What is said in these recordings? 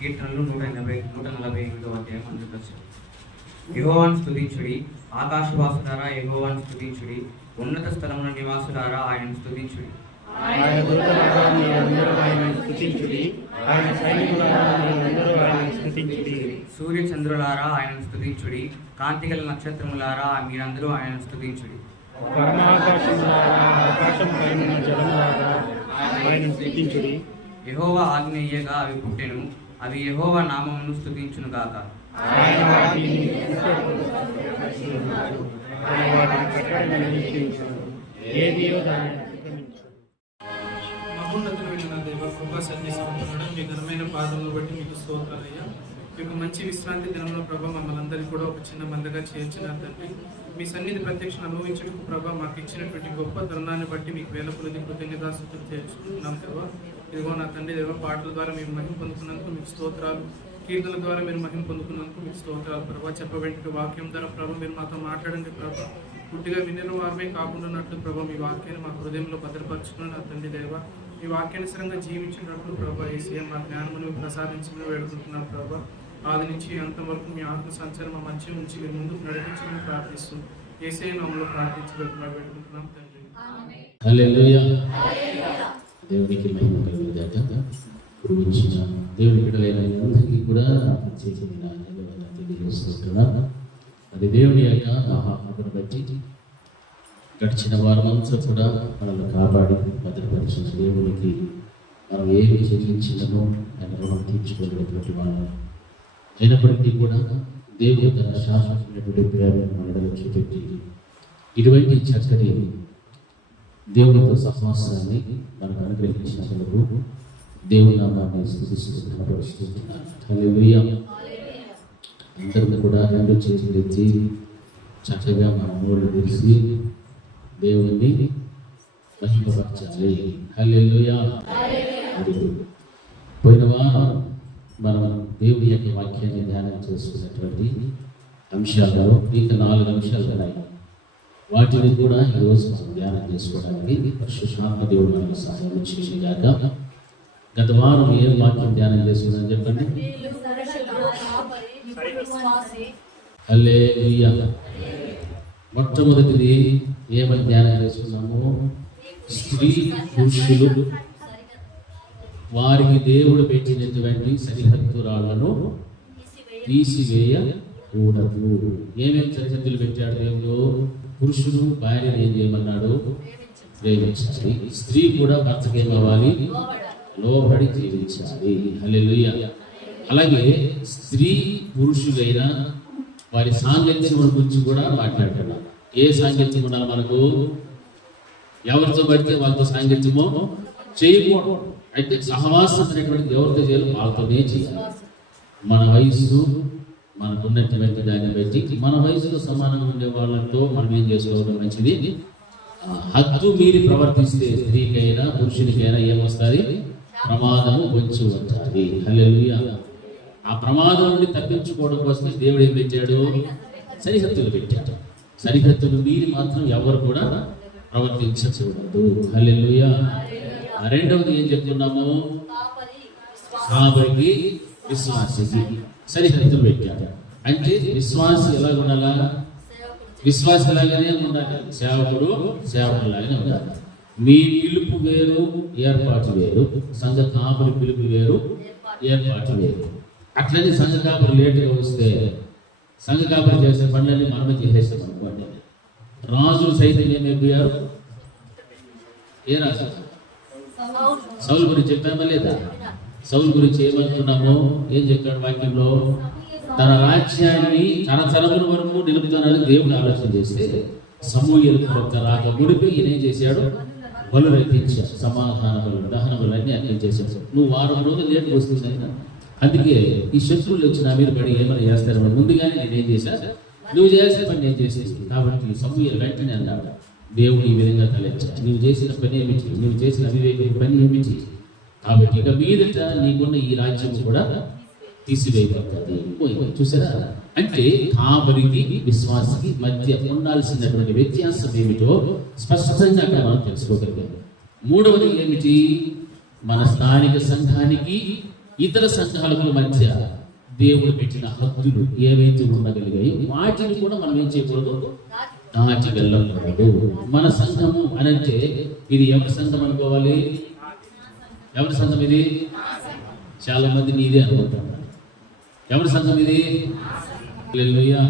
కీర్తనలు 148వ అధ్యాయం 1 యెహోవాను స్తుతించుడి, ఆకాశవాసులారా యెహోవాను స్తుతించుడి, ఉన్నత స్థలమున నివాసులారా ఆయనను స్తుతించుడి. ఆయన దూతలారా మీరందరూ ఆయనను స్తుతించుడి, ఆయన సైనికులారా మీరందరూ ఆయనను స్తుతించుడి. సూర్య చంద్రులారా ఆయనను స్తుతించుడి, కాంతిగల నక్షత్రములారా మీరందరూ ఆయనను స్తుతించుడి. పరమాకాశములారా ఆకాశం పైన జలములారా ఆయనను స్తుతించుడి. యెహోవా ఆజ్ఞ ఇయ్యగా అవి పుట్టెను, అవి యెహోవా నామమును స్తుతించును గాక. ఆయన వాటిని ఏదియో దాన్ని మహోన్నతుడైన నా దేవ, కృపా సత్య సంపన్నుడా, మీ ఘనమైన పాదములను బట్టి మీకు స్తోత్రాలయ్యా. మీకు మంచి విశ్రాంతి దినంలో ప్రభా మమ్మల్ని అందరినీ కూడా ఒక చిన్న మందగా చేర్చినారు తండ్రి. మీ సన్నిధి ప్రత్యక్షను అనుభవించడానికి ప్రభా మాకు ఇచ్చినటువంటి గొప్ప తరుణాన్ని బట్టి మీకు వేల కొలది కృతజ్ఞతాస్తుతులు చేర్చుకుంటున్నాం దేవా. ఇదిగో నా తండ్రి దేవ, పాటల ద్వారా మేము మహిమ పొందుకున్నందుకు మీకు స్తోత్రాలు, కీర్తనల ద్వారా మీరు మహిమ పొందుకున్నందుకు మీకు స్తోత్రాలు ప్రభా. చెప్పబెట్టిన వాక్యం ద్వారా ప్రభా మీరు మాతో మాట్లాడండి ప్రభా. పుట్టిగా వినిన వారమే కాకుండాన్నట్లు ప్రభా మీ వాక్యాన్ని మా హృదయంలో భద్రపరచుకుని నా తండ్రి దేవ, మీ వాక్యానుసరంగా జీవించినట్లు ప్రభా ఏసీఎం మా జ్ఞానమును ప్రసాదించమని వేడుకుంటున్నాం ప్రభా. ఆది నుంచి అంతవరకు మీ ఆత్మ సంచారం మా మధ్య ఉంచి మీరు ముందుకు నడిపించమని ప్రార్థిస్తూ ఏసీఐ నామములో ప్రార్థించగలుగుతున్నా వేడుకుంటున్నాం తండ్రి. హల్లెలూయా. దేవునికి మహిమ కలుగుగాక. పూజించిన దేవుని బిడ్డలైన అందరికీ కూడా ప్రత్యేకమైన ధన్యవాదాలు తెలియజేస్తున్నాను. అది దేవుని యొక్క మహాత్మను బట్టి గడిచిన వారమంతా కూడా మనల్ని కాపాడి భద్రపరిచిన దేవునికి మనం ఏమి చెల్లించినమో ఆయన రుణం తీర్చుకోలేటువంటి వాళ్ళు అయినప్పటికీ కూడా దేవుడు తన శాశ్వతమైనటువంటి ప్రేమను మనలో చూపెట్టి ఇటువంటి చక్కని దేవునితో సహవాసాన్ని మనకు అనుగ్రహించినందుకు దేవుని నామాన్ని స్తుతిస్తున్నాను. హల్లెలూయా. అందరూ కూడా రెండు చేతులు ఎత్తి చక్కగా మన మూడు తెలిసి దేవుని మహిమపరచాలి. హల్లెలూయా. పోయిన వారం మనం దేవుని యొక్క వాక్యాన్ని ధ్యానం చేసుకున్నటువంటి అంశాలు ఇంకా 4 అంశాలు ఉన్నాయి. వాటిని కూడా ఈరోజు మనం ధ్యానం చేసుకోవడానికి పరిశుద్ధాత్మ దేవుడు మనకు సహాయం చేయగాక. గత వారం ఏ వాక్యం ధ్యానం చేసుకున్నాను చెప్పండి. హల్లెలూయా. మొట్టమొదటిది ఏమని ధ్యానం చేసుకున్నాము? స్త్రీ పురుషులు వారికి దేవుడు పెట్టినటువంటి సరిహద్దురాళ్లను తీసివేయకూడదు. ఏమేమి సరిహద్దులు పెట్టాడు దేవుడు? పురుషుడు భార్యను ఏం చేయమన్నాడు? ప్రేమించాలి. స్త్రీ కూడా భర్తకి ఏమవ్వాలి? లోబడి జీవించాలి. హల్లెలూయా. అలాగే స్త్రీ పురుషులైన వారి సాంగత్యం గురించి కూడా మాట్లాడుతున్నాం. ఏ సాంగత్యం ఉండాలి మనకు? ఎవరితో పడితే వాళ్ళతో సాంగత్యమో చేయకూడదు. అయితే సహవాసం అనేటువంటి ఎవరితో చేయాలి? వాళ్ళతోనే చేయాలి. మన వయస్సు మనకున్నటువంటి దాన్ని బట్టి మన వయసులో సమానంగా ఉండే వాళ్ళతో మనం ఏం చేసుకోవడం మంచిది. హద్దు మీరి ప్రవర్తిస్తే స్త్రీకైనా పురుషునికైనా ఏమొస్తుంది? ప్రమాదము పొంచి వచ్చాలి. హల్లెలూయా. ఆ ప్రమాదం నుండి తప్పించుకోవడం కోసం దేవుడు ఏం పెట్టాడు? సరిహద్దులు పెట్టాడు. సరిహద్దులు మీరి మాత్రం ఎవరు కూడా ప్రవర్తించకూడదు. హల్లెలూయా. రెండవది ఏం చెప్తున్నాము? కాపరికి విశ్వాసికి సరిహద్దులు పెట్టాడు. అంటే విశ్వాసి ఎలా ఉండాలా? విశ్వాసి ఎలాగనే ఉండాలి. సేవకుడు సేవకులాగానే ఉండాలి. మీ పిలుపు వేరు, ఏర్పాటు వేరు. సంఘ కాపురి పిలుపు వేరు, ఏర్పాటు వేరు. అట్లనే సంఘ కాపురి లేటుగా వస్తే సంఘ కాపురి చేసే పనులన్నీ మనమే చేసేస్తాం అనుకోండి. రాజులు సైతం ఏమైపోయారు? ఏ రాజు? సౌలు గురించి చెప్పామా లేదా? సౌలు గురించి ఏమనుకున్నామో ఏం చెప్పాడు వాక్యంలో? తన రాజ్యాన్ని తరతరముల వరకు నిలుపుతానని దేవుడు ఆలోచన చేస్తే సమూయేలు ప్రవక్త రాక ముడిపి ఈయన ఏం చేశాడు? బలు రప్పించాడు. సమాధాన బలు, దహన బలు అన్నీ అర్థం చేశాడు. నువ్వు 6 రోజులు లేట్ వస్తుంది. అందుకే ఈ శత్రువులు వచ్చి నా మీద పడి ఏమైనా చేస్తారని ముందుగానే నేనేం చేశా? నువ్వు చేయాల్సిన పని నేను చేసేసి. కాబట్టి సమూయేలు వెంటనే అన్నాడు, దేవుడు ఈ విధంగా తలెచ్చాడు. నువ్వు చేసిన పని ఏమిటి? నువ్వు చేసిన అవివేక పని ఏమిటి? కాబట్టి ఇక మీదట నీకున్న ఈ రాజ్యం కూడా తీసివేయబడుతుంది. చూసారా? అంటే కాపరికి విశ్వాసికి మధ్య ఉండాల్సినటువంటి వ్యత్యాసం ఏమిటో స్పష్టంగా మనం తెలుసుకోగలిగాం. మూడవది ఏమిటి? మన స్థానిక సంఘానికి ఇతర సంఘాలకు మధ్య దేవుడు పెట్టిన హద్దులు ఏవైతే ఉండగలిగాయి వాటిని కూడా మనం ఏం చేయకూడదు, దాటి వెళ్ళకూడదు. మన సంఘము అని అంటే ఇది ఎవరి సంఘం అనుకోవాలి? ఎవరి సంఘం ఇది? చాలా మంది నీదే అనుకుంటారు. ఎవరి సంఘం ఇది? హల్లెలూయా.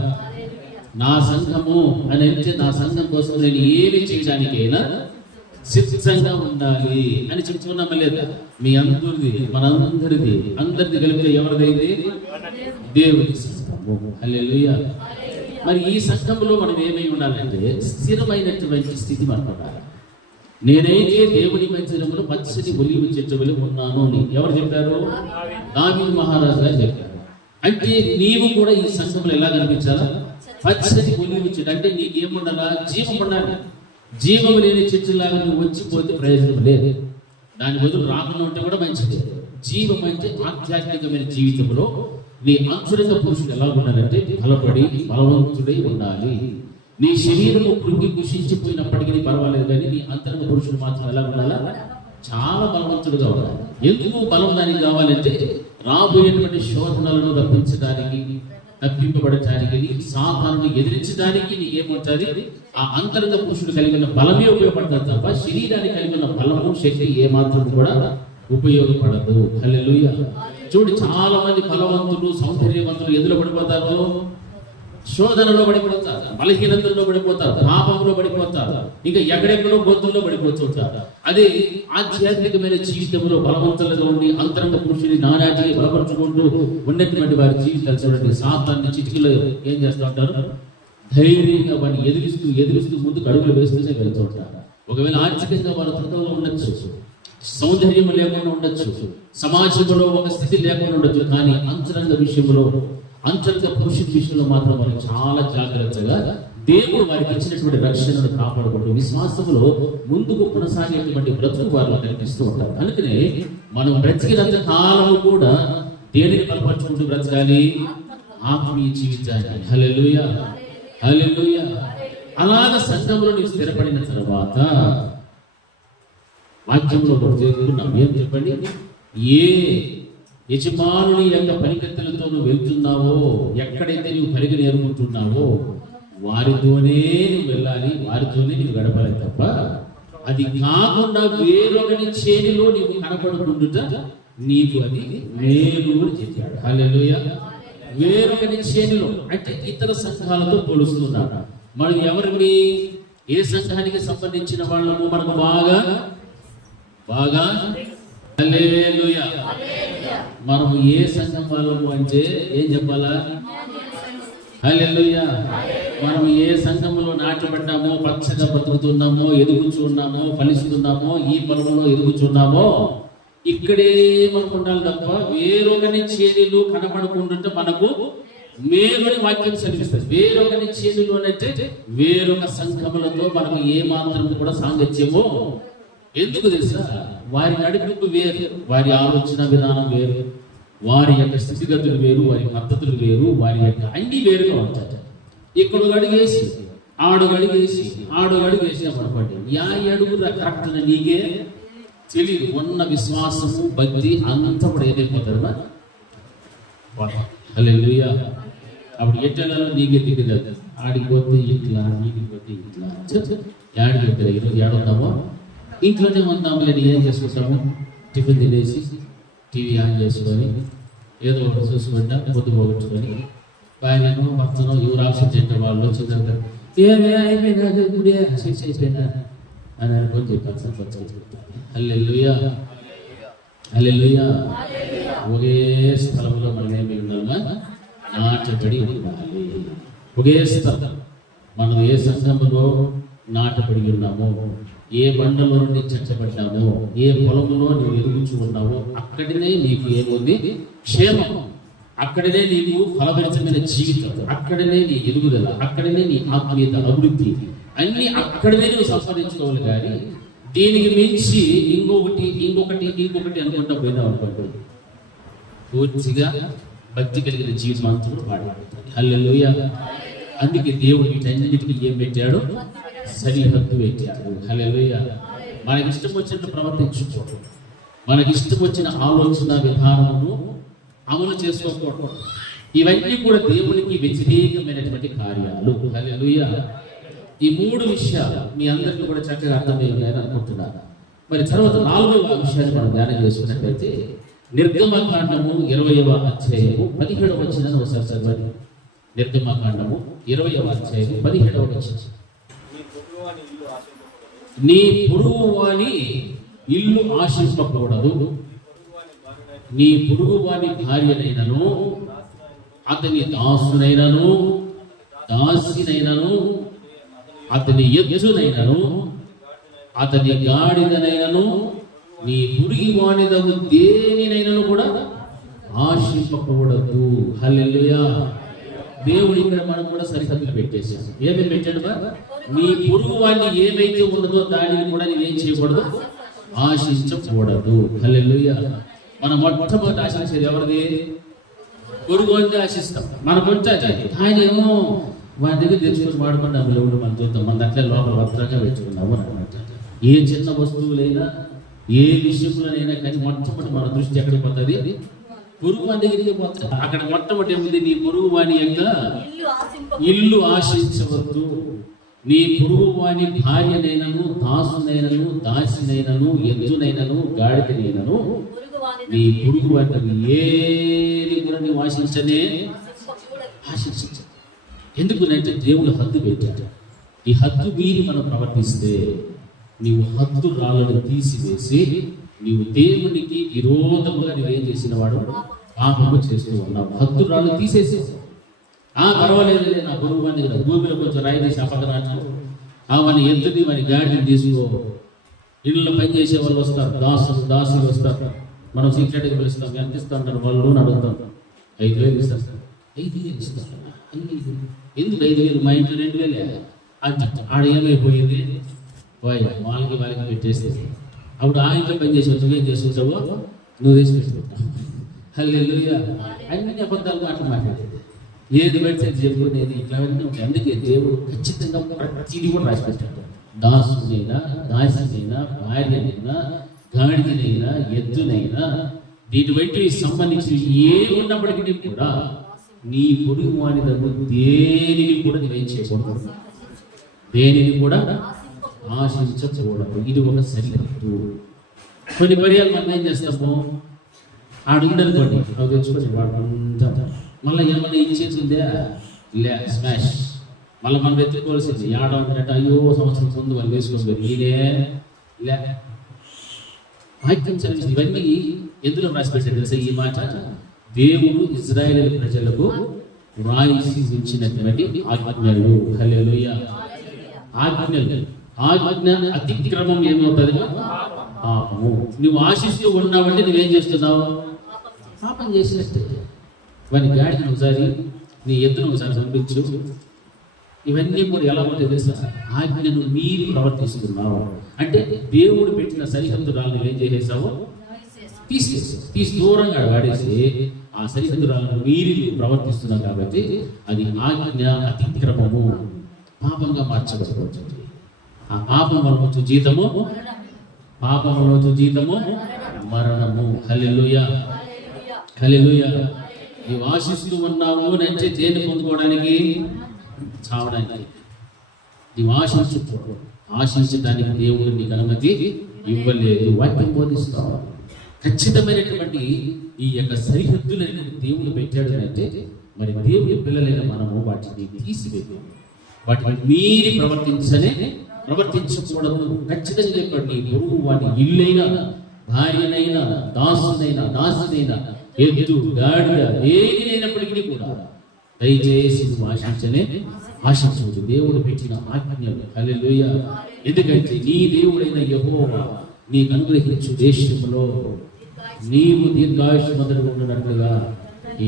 నా సంఘము అని అంటే నా సంఘం కోసం నేను ఏమి చేయడానికైనా సిద్ధంగా ఉండాలి అని చెప్తున్నామా లేదా? మీ అందరిది, మనందరిది, అందరిది కలిపితే ఎవరిదైంది? దేవుడి సంఘము. హల్లెలూయా. మరి ఈ సంఘంలో మనం ఏమై ఉండాలంటే స్థిరమైనటువంటి స్థితి మనకు ఉండాలి. నేనైతే దేవుని మందిరములో పచ్చని ఒలీవ చెట్టు వలె ఉన్నాను అని ఎవరు చెప్పారు? దావీదు మహారాజు గారు చెప్పారు. అంటే నీవు కూడా ఈ సంఘంలో ఎలా కనిపించాలా? పచ్చని ఒలీవ చెట్టు. అంటే నీకేముండాలా? జీవం ఉండాలి. జీవం లేని చెట్టులాగా నువ్వు వచ్చిపోతే ప్రయోజనం లేదు. దాని బదులు రాకుండా ఉంటే కూడా మంచిది. జీవం అంటే ఆధ్యాత్మికమైన జీవితంలో నీ అంతరంగ పురుషుడు ఎలా ఉండాలంటే బలపడి బలవంతుడై ఉండాలి. నీ శరీరము కృంగి కుషించిపోయినప్పటికీ పర్వాలేదు, కానీ నీ అంతరంగ పురుషుడు మాత్రం ఎలా ఉండాలా? చాలా బలవంతుడుగా ఉండాలి. ఎందుకు బలం దానికి కావాలంటే రాబోయేటువంటి శోధనలను తప్పింపబడటానికి, సాతానుని ఎదిరించడానికి నీకేముంటుంది? ఆ అంతరంగ పురుషుడు కలిగిన బలమే ఉపయోగపడతారు తప్ప శరీరానికి కలిగిన బలము, శక్తి ఏమాత్రం కూడా ఉపయోగపడదు. హల్లెలూయా. చూడు, చాలా మంది బలవంతులు, సౌందర్యవంతులు ఎందులో పడిపోతారు? శోధనలో పడిపోతారు, బలహీనతల్లో పడిపోతారు, పాపంలో పడిపోతారు, ఇంకా ఎక్కడెక్కడో గొంతుల్లో పడిపోతుంటారు. అదే ఆధ్యాత్మికమైన జీవితంలో బలవంతులుగా ఉండి అంతరంగ పురుషుని నానాటికి బలపరుచుకుంటూ ఉన్నటువంటి వారి జీవితాలు చూడండి. సాతాన్ని చిటికలో ఏం చేస్తూ ఉంటారు? ధైర్యంగా వాడిని ఎదిరిస్తూ ముందుకు అడుగులు వేస్తూనే వెళ్తూ ఉంటారు. ఒకవేళ ఆర్థికంగా వాళ్ళ తృతంలో ఉండొచ్చు, సౌందర్యం లేకుండా ఉండొచ్చు, సమాజంలో ఒక స్థితి లేకుండా ఉండొచ్చు, కానీ అంతరంగ విషయంలో, అంతరంగ పురుషుడి విషయంలో మాత్రం వారు చాలా జాగ్రత్తగా దేవుడు వారికి ఇచ్చినటువంటి రక్షణను కాపాడుకుంటూ విశ్వాసంలో ముందుకు కొనసాగేటువంటి బ్రతుకు వారు కనిపిస్తూ ఉంటారు. అందుకనే మనం బ్రతికినంత కాలము కూడా దేనిని బలపరుచుకుంటూ బ్రతకాలి? ఆత్మీయ జీవితాన్ని. హల్లెలూయా, హల్లెలూయా. అలాగ సంఘంలో నీవు స్థిరపడిన తర్వాత వాక్యంలో చేరుకున్నాం. ఏం చెప్పండి? ఏ యజమానుని యొక్క పనికత్తెలతో నువ్వు వెళ్తున్నావో, ఎక్కడైతే నువ్వు పరిగి నేర్పుతున్నావో వారితోనే నువ్వు వెళ్ళాలి, వారితోనే నువ్వు గడపాలి తప్ప అది కాకుండా వేరొకరి చేతిలో నీవు కనపడకుండా నీకు అది మేలు అని చెప్పాడు. హల్లెలూయా. వేరొకరి చేతిలో అంటే ఇతర సంఘాలతో పోలుస్తున్నారు. మనం ఎవరిని, ఏ సంఘానికి సంబంధించిన వాళ్ళము మనకు బాగా హల్లెలూయా. మనం ఏ సంఘం వాళ్ళము అంటే ఏం చెప్పాలా? హల్లెలూయా. మనం ఏ సంఘంలో నాటబడ్డామో, పచ్చగా బతుకుతున్నామో, ఎదుగుచున్నామో, ఫలిస్తున్నామో, ఈ పొలంలో ఎదుగుచున్నామో ఇక్కడే మనకు ఉండాలి తప్ప వేరొకరి చేతిలో కనపడకుండా మనకు మేలుని వాక్యం చదివిస్తుంది. వేరొకరి చేతిలో అంటే వేరొక సంఘములతో మనకు ఏ మాత్రం కూడా సాంగత్యమో. ఎందుకు తెలుసా? వారి నడిపింపు వేరు, వారి ఆలోచన విధానం వేరు, వారి యొక్క స్థితిగతులు వేరు, వారి పద్ధతులు వేరు, వారి యొక్క అన్ని వేరుగా ఉంటాయి. ఇక్కడ అడుగేసి ఆడు అడుగేసి పడపడి అడుగు కరెక్ట్ నీకే తెలియదు. ఉన్న విశ్వాసము, భక్తి అంతా కూడా ఏదైపోతారు. హల్లెలూయా. అప్పుడు ఎట్లా నీకే దిగదు. ఆడిపోతే ఇట్లా, నీడిపోతే ఇట్లా, యాడికి ఈరోజు ఏడుందామో ఇంట్లోనే ఉందాము అని ఏం చేసుకుంటాము? టిఫిన్ తినేసి టీవీ ఆన్ చేసుకొని ఏదో ఒకటి చూసుకుంటా పొద్దు పోగొట్టుకొని బాగా భక్తను ఎవరు ఆప్షన్ చేసే వాళ్ళు వచ్చిందంటే ఏమే అయిపోయినా ఇప్పుడే శిక్ష అయిపోయినా అని అనుకొని చెప్పాను. హల్లెలూయా, హల్లెలూయా. ఒకే స్థలంలో మనం ఏమి ఉన్నామా? నాటబడి ఉండాలి. ఒకే స్థలం మనం ఏ సంఘంలో నాటబడి ఉన్నామో, ఏ బండలో నుండి చెట్టబడ్డామో, ఏ పొలంలో నువ్వు ఎదుగుచూ ఉన్నావో అక్కడనే నీకు ఏముంది? క్షేమం. అక్కడనే నీకు ఫలభరితమైన జీవితం, అక్కడనే నీ ఎదుగుదల, అక్కడనే నీ ఆత్మీయత, అభివృద్ధి అన్ని అక్కడనే నువ్వు సంపాదించుకోవాలి. కానీ దీనికి మించి ఇంకొకటి అనుకుంటా పోయినా అనుకోండి, పూర్తిగా భక్తి కలిగిన జీవితం వాడబడుతుంది. హల్లెలూయా. అందుకే దేవుడు వీటన్నిటికీ ఏం పెట్టాడు? సరిహద్దు పెట్టాడు. హల్లెలూయా. మనకి ఇష్టం వచ్చినట్టు ప్రవర్తించుకోవడం, మనకి ఇష్టం వచ్చిన ఆలోచన విధానమును అమలు చేసుకోకూడదు. ఇవన్నీ కూడా దేవునికి వ్యతిరేకమైనటువంటి కార్యాలు. హల్లెలూయా. ఈ 3 విషయాలు మీ అందరికీ కూడా చక్కగా అర్థమయ్యాయని అనుకుంటున్నాను. మరి తర్వాత 4వ విషయాన్ని మనం ధ్యానం చేసుకున్నట్లయితే నిర్గమకాండము 20వ అధ్యాయము 17వ వచనాన్ని ఒకసారి చదవండి. నిర్గమకాండము 20వ అధ్యాయము 17వ వచనం. నీ పొరుగువాని ఇల్లు ఆశింపకూడదు, నీ పొరుగువాని భార్యనైనను అతని దాసునైనను దాసినైనను అతని ఎద్దునైనను అతని గాడిదనైనను నీ పురిగి వానిదగు దేనినైనను కూడా ఆశింపకూడదు. హల్లెలూయా. దేవుడు ఇక్కడ మనం కూడా సరిహద్దులు పెట్టేశాం. ఏమేమి పెట్టాడు? నీ పొరుగు వాడిని ఏమైతే ఉన్నదో దానిని కూడా నీవేం చేయకూడదు, ఆశించకూడదు. హల్లెలూయా. మనం మొట్టమొదటి ఆశించేది ఎవరిది? పొరుగు వాడిని ఆశిస్తాం. మన కొంచెం ఆయన ఏమో వాడి దగ్గర తెచ్చుకొని వాడుకుంటే అప్పుడు ఎవరు మనం చూద్దాం, మన అట్లే లోపల భద్రంగా పెట్టుకున్నాము అనమాట. ఏ చిన్న వస్తువులైనా ఏ విషయంలోనైనా కానీ మొట్టమొదటి మన దృష్టి ఎక్కడికి పోతుంది? పొరుగు వాని దగ్గరికి పోతుంది. అక్కడ మొట్టమొదటి ఏముంది? నీ పొరుగు వాని యొక్క ఇల్లు ఆశించవద్దు. నీ పొరుగు వాని భార్యనైనను దాసునైనను దాసినైనను ఎద్దునైనను గాడిదనైనను నీ పొరుగు వాటిని ఏది కూడా నీవు ఆశించనే ఆశించ. ఎందుకునంటే దేవుడు హద్దు పెట్టాడు. ఈ హద్దు మీరి మనం ప్రవర్తిస్తే నీవు హద్దు రాళ్ళను తీసివేసి నీవు దేవునికి విరోధముగా నువ్వేం చేసిన వాడు పాపము చేస్తూ ఉన్నావు. హద్దు రాళ్ళు తీసేసి పర్వాలేదు, నా గురువు వాడిని కదా భూమిలో కొంచెం రాయి తీసి అపదనాట్లు వాని ఎద్దుని వాని గాడిని తీసుకో. ఇళ్ళలో పని చేసే వాళ్ళు వస్తారు, దాసులు వస్తారు. మనం సీక్రెట్గా పిలుస్తాం, ఎంత ఇస్తాంటారు వాళ్ళు అని అడుగుతాం. 5,000 ఇస్తారు. 5,000 ఇస్తారు. ఎందుకు 5,000? మా ఇంట్లో 2,000 అంటే ఆడ ఏమైపోయింది? వాళ్ళకి పెట్టేస్తే అప్పుడు ఆ ఇంట్లో పని చేసి నువ్వేం చేసుకుంటావో నువ్వు వేసి పెట్టుకుంటావు. హల్లెలూయా. అన్ని అబద్ధాలు మాట్లాడేది. ఏది పెడితే చెప్పు, నేను ఇట్లావన్నీ ఉంటాయి. అందుకే దేవుడు ఖచ్చితంగా ప్రతిదీ కూడా రాసి పెట్టాడు. దాసునైనా దాసినైనా భార్యనైనా గాడిదనైనా ఎద్దునైనా దీని బట్టి సంబంధించి ఏ ఉన్నప్పటికీ కూడా నీ పొరుగు వాని దగ్గర దేనిని కూడా నువ్వేం చేయకూడదు, దేనిని కూడా ఆశించకూడదు. ఇది ఒక సరిహద్దు. కొన్ని పర్యాలు మనం ఏం చేస్తాము? ఆడుందనుకోండి, అవి తెచ్చుకొని వాడుకుంటా మళ్ళీ ఏమన్నా ఇచ్చేసిందే లే స్మాష్. మళ్ళీ మనం వెతుక్కోవాల్సింది ఆడ ఉంటే అయ్యో సంవత్సరం ముందు వాళ్ళు వేసుకోవాలి. ఇదే లే వాక్యం చదివింది. ఇవన్నీ ఎందులో రాసి పెట్టారు తెలుసా? ఈ మాట దేవుడు ఇజ్రాయేలు ప్రజలకు రాయిసి ఉంచినటువంటి ఆజ్ఞలు. హల్లెలూయా. ఆజ్ఞలు. ఆజ్ఞ అతిక్రమం ఏమవుతుంది? పాపము. నువ్వు ఆశిస్తూ ఉన్నావంటే నువ్వేం చేస్తున్నావు? పాపం చేసినట్టే. వాని గాడిని ఒకసారి, నీ ఎద్దును ఒకసారి పంపించు. ఇవన్నీ కూడా ఎలా ఉంటాయి తెలుసా? ఆజ్ఞను మీరి ప్రవర్తిస్తున్నావు అంటే దేవుడు పెట్టిన సరిహద్దురాలను నువ్వేం చేసేసావు? తీసి దూరంగా వాడేసి ఆ సరిహద్దురాలను మీరి ప్రవర్తిస్తున్నావు. కాబట్టి అది ఆజ్ఞ అతిక్రమము, పాపంగా మార్చబడుతుంది. ఆ పాపం వల్ల వచ్చే జీతము, పాపం వల్ల వచ్చే జీతము మరణము. హల్లెలూయా. హల్లెలూయా. నీవు ఆశిస్తూ ఉన్నావు అంటే దేన్ని పొందుకోవడానికి? చావడానికి. నీవు ఆశించడానికి దేవుడు నీకు అనుమతి ఇవ్వలేదు. వాక్యం బోధిస్తావు. ఖచ్చితమైనటువంటి ఈ యొక్క సరిహద్దులను దేవుడు పెట్టాడు అంటే మరి దేవుడి పిల్లలైన మనము వాటిని తీసివేయాలి. వాటిని మీరి ప్రవర్తించకూడదు. ఖచ్చితంగా చెప్పండి. నీ పొరుగు వాటి ఇల్లైనా భార్యనైనా దాసునైనా దాసినైనా ఎద్దు గాడిద ఏదైనప్పటికీ కూడా దయచేసి ఆశించదు. దేవుడు పెట్టిన ఆజ్ఞలు. హల్లెలూయా. ఎందుకంటే నీ దేవుడైన యెహోవా నీకు అనుగ్రహించు దేశంలో నీవు దీర్ఘాయుష్మంతుడుగా ఉన్నట్లుగా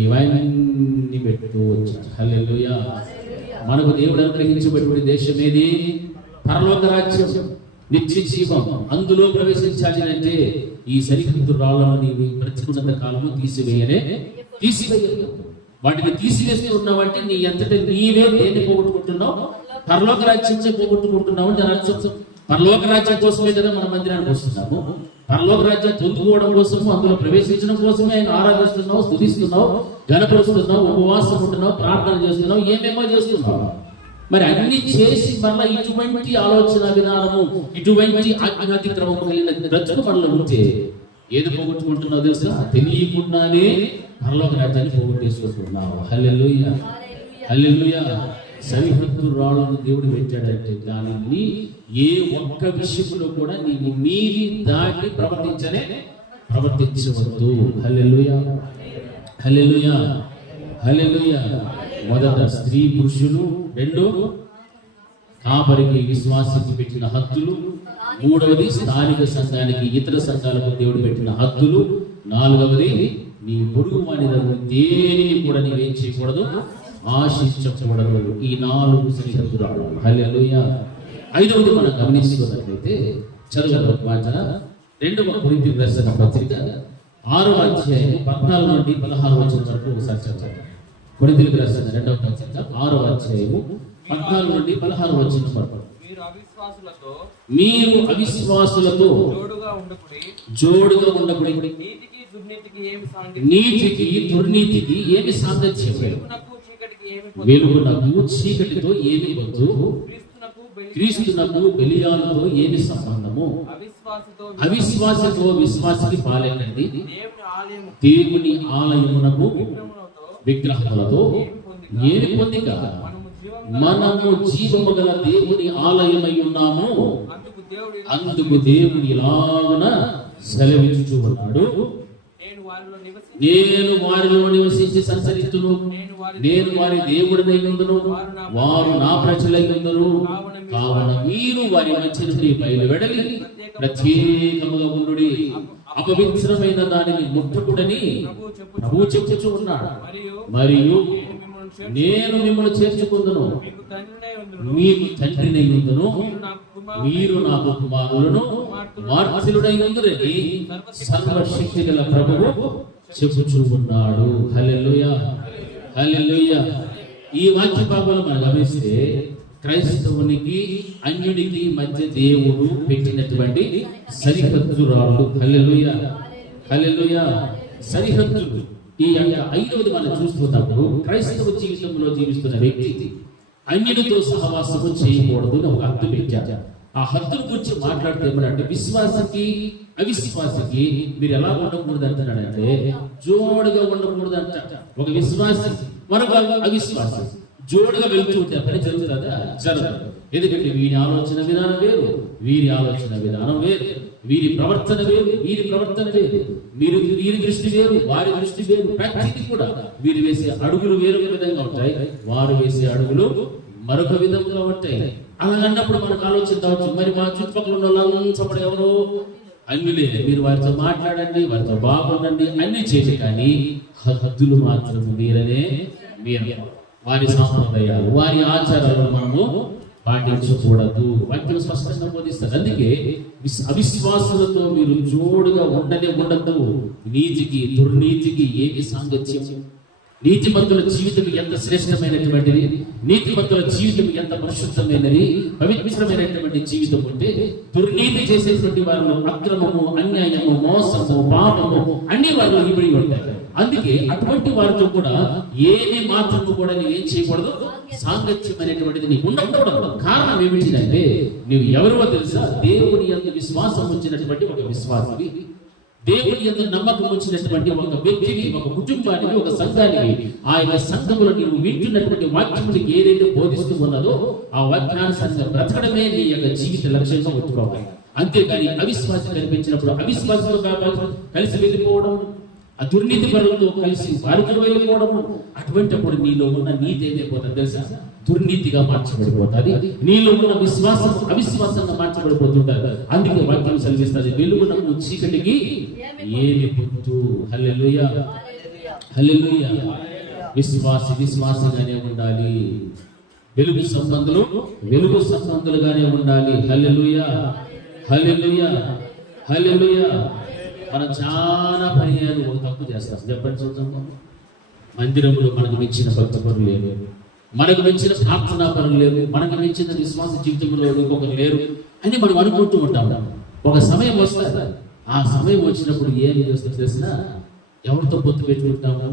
ఇవన్నీ పెట్టుకోవచ్చు. హల్లెలూయా. మనకు దేవుడు అనుగ్రహించబడి దేశం ఏది? పరలోక రాజ్యం, నిత్య జీవం. అందులో ప్రవేశించాలి అంటే ఈ సరిహద్దు రాళ్ళను నీవు బ్రతికున్నంత కాలము తీసివేయలేదు. వాటిని తీసివేస్తూ ఉన్నావంటే నీ అంతటా నీవే దేన్ని పోగొట్టుకుంటున్నావు? పరలోక రాజ్యం పోగొట్టుకుంటున్నావు అంటే అర్థం. పరలోక రాజ్యం కోసమే కదా మన మందిరానికి వస్తున్నాము. పరలోక రాజ్యం పొందుకోవడం కోసము, అందులో ప్రవేశించడం కోసమే ఆయన ఆరాధిస్తున్నావు, స్తుతిస్తున్నావు, గణపరుస్తున్నావు, ఉపవాసం ఉంటున్నావు, ప్రార్థన చేస్తున్నావు, ఏమేమో చేస్తున్నావు. మరి అన్ని చేసి మళ్ళీ ఇటువంటి ఆలోచన విధానము, ఇటువంటి ఆజ్ఞాతిక్రమం కలిగిన బ్రతుకు మనలో ఉంటే ఏది పోగొట్టుకుంటున్నావు తెలుసా? తెలియకుండానే పరలోక రాజ్యాన్ని పోగొట్టేసుకుంటున్నావు. హల్లెలూయా, హల్లెలూయా. సరిహద్దు రాళ్ళను దేవుడు పెట్టాడంటే దానిని ఏ ఒక్క విషయంలో కూడా నీవు మీరి దాటి ప్రవర్తించవద్దు. హల్లెలూయా, హల్లెలూయా, హల్లెలూయా. మొదట స్త్రీ పురుషులు, రెండు కాపరికి విశ్వాసానికి పెట్టిన హద్దులు, మూడవది స్థానిక సంఘానికి ఇతర సంఘాలకు దేవుడు పెట్టిన హద్దులు, నాలుగవది నీ పొరుగు వాని దేనిని కూడా నీవేం చేయకూడదు, ఆశించకూడదు. ఈ 4 సరిహద్దులు. హల్లెలూయా. ఐదవది మనం గమనిస్తున్నట్లయితే చదువు మాట 2వ కొరింథీయులకు రాసిన పత్రిక 6వ అధ్యాయం 14 నుండి 16 వచనం వరకు ఒకసారి చదవండి. కొరింథీయులకు రాసిన 2వ పత్రిక 6వ అధ్యాయం 14 నుండి 16 వచనం వరకు. మీరు అవిశ్వాసులతో జోడుగా ఉండకుడి, నీతికి దుర్నీతికి ఏమి సాంగత్యం, వెలుగునకు చీకటితో ఏమి వద్దు, క్రీస్తునకు బెలియాలతో ఏమి సంబంధము, అవిశ్వాసతో విశ్వాసికి పాలెకండి, దేవుని ఆలయమునకు విగ్రహములతో ఏమి పొందిక, మనము జీవము గల దేవుని ఆలయమై ఉన్నాము, అందుకు దేవుని ఇలాగున సెలవించుచూ ఉన్నాడు, నేను వారిలో నివసించి సంచరిస్తును, నేను వారి దేవుడినై ఉందును, వారు నా ప్రజలై ఉందురు, కావున మీరు వారి మధ్య నుండి బయలువెడలి ప్రత్యేకముగా ఉండుడి, అపవిత్రమైన దానిని ముట్టకుడని ప్రభువు చెప్పుచూ ఉన్నాడు. మరియు నేను మిమ్మల్ని చేర్చుకుందును, మీకు తండ్రినై ఉందును, మీరు నాకు కుమారులను మార్చులుడై ఉందురని సర్వశక్తి గల ప్రభువు చెప్పుచూ ఉన్నాడు. హల్లెలూయా, హల్లెలూయా. ఈ వాక్య భాగంలో మనం గమనిస్తే క్రైస్తవునికి అన్యునికి మధ్య దేవుడు పెట్టినటువంటి సరిహద్దురాళ్ళు. హల్లెలూయా, హల్లెలూయా. సరిహద్దులు. ఈ 5వది మనం చూస్తున్నప్పుడు క్రైస్తవ జీవితంలో జీవిస్తున్న వ్యక్తి అన్యునితో సహవాసము చేయకూడదు అని ఒక హద్దు పెట్టారు. ఆ హద్దుల గురించి మాట్లాడితే ఏమంటే విశ్వాసకి అవిశ్వాసకి మీరు ఎలా ఉండకూడదు అంటున్నాడంటే జోడుగా ఉండకూడదు అంట. ఒక విశ్వాసి మరొక అవిశ్వాసి జోడుగా వెళ్తూ ఉంటే పని జరుగుతుందా? జరగదు. ఎందుకంటే వీరి ఆలోచన విధానం వేరు, వీరి ఆలోచన విధానం వేరు, వీరి ప్రవర్తన వేరు, వీరి ప్రవర్తన వేరు, వీరి దృష్టి వేరు, వారి దృష్టి వేరు. ప్రతిదీ కూడా వీరు వేసే అడుగులు వేరొక విధంగా ఉంటాయి, వారు వేసే అడుగులు మరొక విధంగా ఉంటాయి. అలా అన్నప్పుడు మనకు ఆలోచన కావచ్చు, మరి మా చుట్టుపక్కల ఉన్న వాళ్ళంతా ఎవరు అన్యులే, మీరు వారితో మాట్లాడండి, వారితో బాగుండండి, అన్ని చేసి, కానీ హద్దులు మాత్రం మీరనే మీరు వారి సాంప్రదాయాలు, వారి ఆచారాలు మనము పాటించకూడదు. వాక్యం స్పష్టంగా బోధిస్తారు. అందుకే అవిశ్వాసులతో మీరు జోడుగా ఉండదు. నీతికి దుర్నీతికి ఏమి సాంగత్యం? నీతిమంతుల జీవితం ఎంత శ్రేష్టమైనటువంటిది, నీతిమంతుల జీవితం ఎంత పరిశుద్ధమైనది, పవిత్రమైనటువంటి జీవితం ఉంటే దుర్నీతి చేసేటువంటి వారిలో అక్రమము, అన్యాయము, మోసము, పాపము అన్ని వారిలో ఇమిడి ఉంటాయి. అందుకే అటువంటి వారితో కూడా ఏది మాత్రము కూడా నీవేం చేయకూడదు, సాంగత్యం అనేటువంటిది నీకు ఉండకూడదు. కారణం ఏమిటిదంటే నీవు ఎవరివో తెలుసా? దేవుని యందు విశ్వాసం ఉంచినటువంటి ఒక విశ్వాసివి, దేవుని యందు నమ్మకం ఉంచినటువంటి ఒక వ్యక్తిని, ఒక కుటుంబానికి, ఒక సంఘానికి. ఆయన సంఘములో నీవు వింటున్నటువంటి వాక్యమునికి ఏదైతే బోధిస్తూ ఉన్నదో ఆ వాక్యానుసారంగా బ్రతకడమే నీ యొక్క జీవిత లక్ష్యంగా ఉంచుకోవాలి. అంతేకాని అవిశ్వాసం కనిపించినప్పుడు అవిశ్వాసంతో కలిసి వెళ్ళిపోవడం, ఆ దుర్నీతి పరులతో కలిసి వారితో వెళ్ళిపోవడము, అటువంటిప్పుడు నీలో ఉన్న నీతి ఏమైపోతుంది తెలుసా? దుర్నీతిగా మార్చబడిపోతుంది. నీలో ఉన్న విశ్వాసం అవిశ్వాసంగా మార్చబడిపోతుంటారు. అందుకే వాక్యం సెలవిస్తుంది, వెలుగునకు చీకటికి ఏమి పొత్తు. హల్లెలూయా, హల్లెలూయా. విశ్వాసిగానే ఉండాలి, వెలుగు సంబంధులుగానే ఉండాలి. హల్లెలూయా, హల్లెలూయా, హల్లెలూయా. మనం చాలా పర్యాలు ఒక తప్పు చేస్తాం. చెప్పండి చూద్దాం. మందిరంలో మనకు ఇచ్చిన భక్త పనులు లేవు, మనకు మించిన ప్రార్థనా పనులు లేవు, మనకు మించిన విశ్వాస జీవితంలో ఇంకొకరు లేరు అని మనం అనుకుంటూ ఉంటాం. ఒక సమయం వస్తుంది, ఆ సమయం వచ్చినప్పుడు ఏం చేస్తాం తెలిసినా ఎవరితో పొత్తు పెట్టుకుంటాము,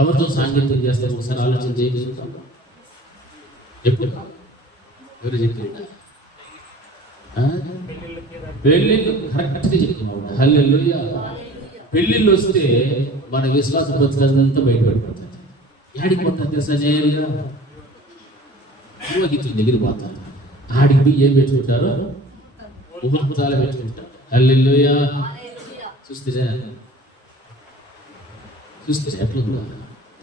ఎవరితో సాంగత్యం చేస్తాము ఒకసారి ఆలోచన చేయగలుగుతాం. ఎప్పుడు ఎవరు చెప్తారు? పెళ్ళిళ్ళు కరెక్ట్గా చెప్తున్నాడు. హల్లెలూయా. పెళ్ళిళ్ళు వస్తే మన విశ్వాస బ్రతుకంతా బయటపడిపోతుంది. యాడికి పోతాను తెలుసా? నేరుగా పురోహితుడి దగ్గర పోతారు. ఆడికి ఏం పెట్టుకుంటారో ముహూర్తాలు పెట్టుకుంటారు. హల్లెలూయా. చూస్తే ఎట్లుందో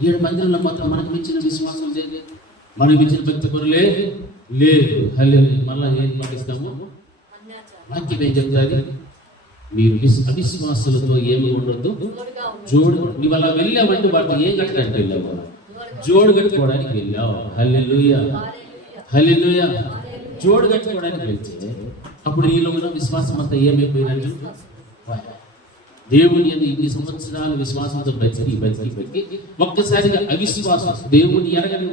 7 మందిరంలో మాత్రం మనకు మించిన విశ్వాసం లేదు, మనకు మించిన భక్తి కొరలే లేదు. హల్లెలూయా. మళ్ళా ఏం పాటిస్తాము? వాక్యం ఏం చెప్తారు? మీరు అవిశ్వాసులతో ఏమి ఉండొద్దు, జోడు. నువ్వు అలా వెళ్ళావంటే వాటితో ఏం కట్టడానికి వెళ్ళావు? జోడు కట్టుకోవడానికి వెళ్ళావు. హల్లెలూయా. హల్లెలూయా. జోడు కట్టుకోవడానికి వెళ్తే అప్పుడు నీలో ఉన్న విశ్వాసం అంతా ఏమైపోయినట్టు? దేవుని ఇన్ని సంవత్సరాల విశ్వాసంతో బతికి ఒక్కసారిగా అవిశ్వాసం, దేవుని ఎరగని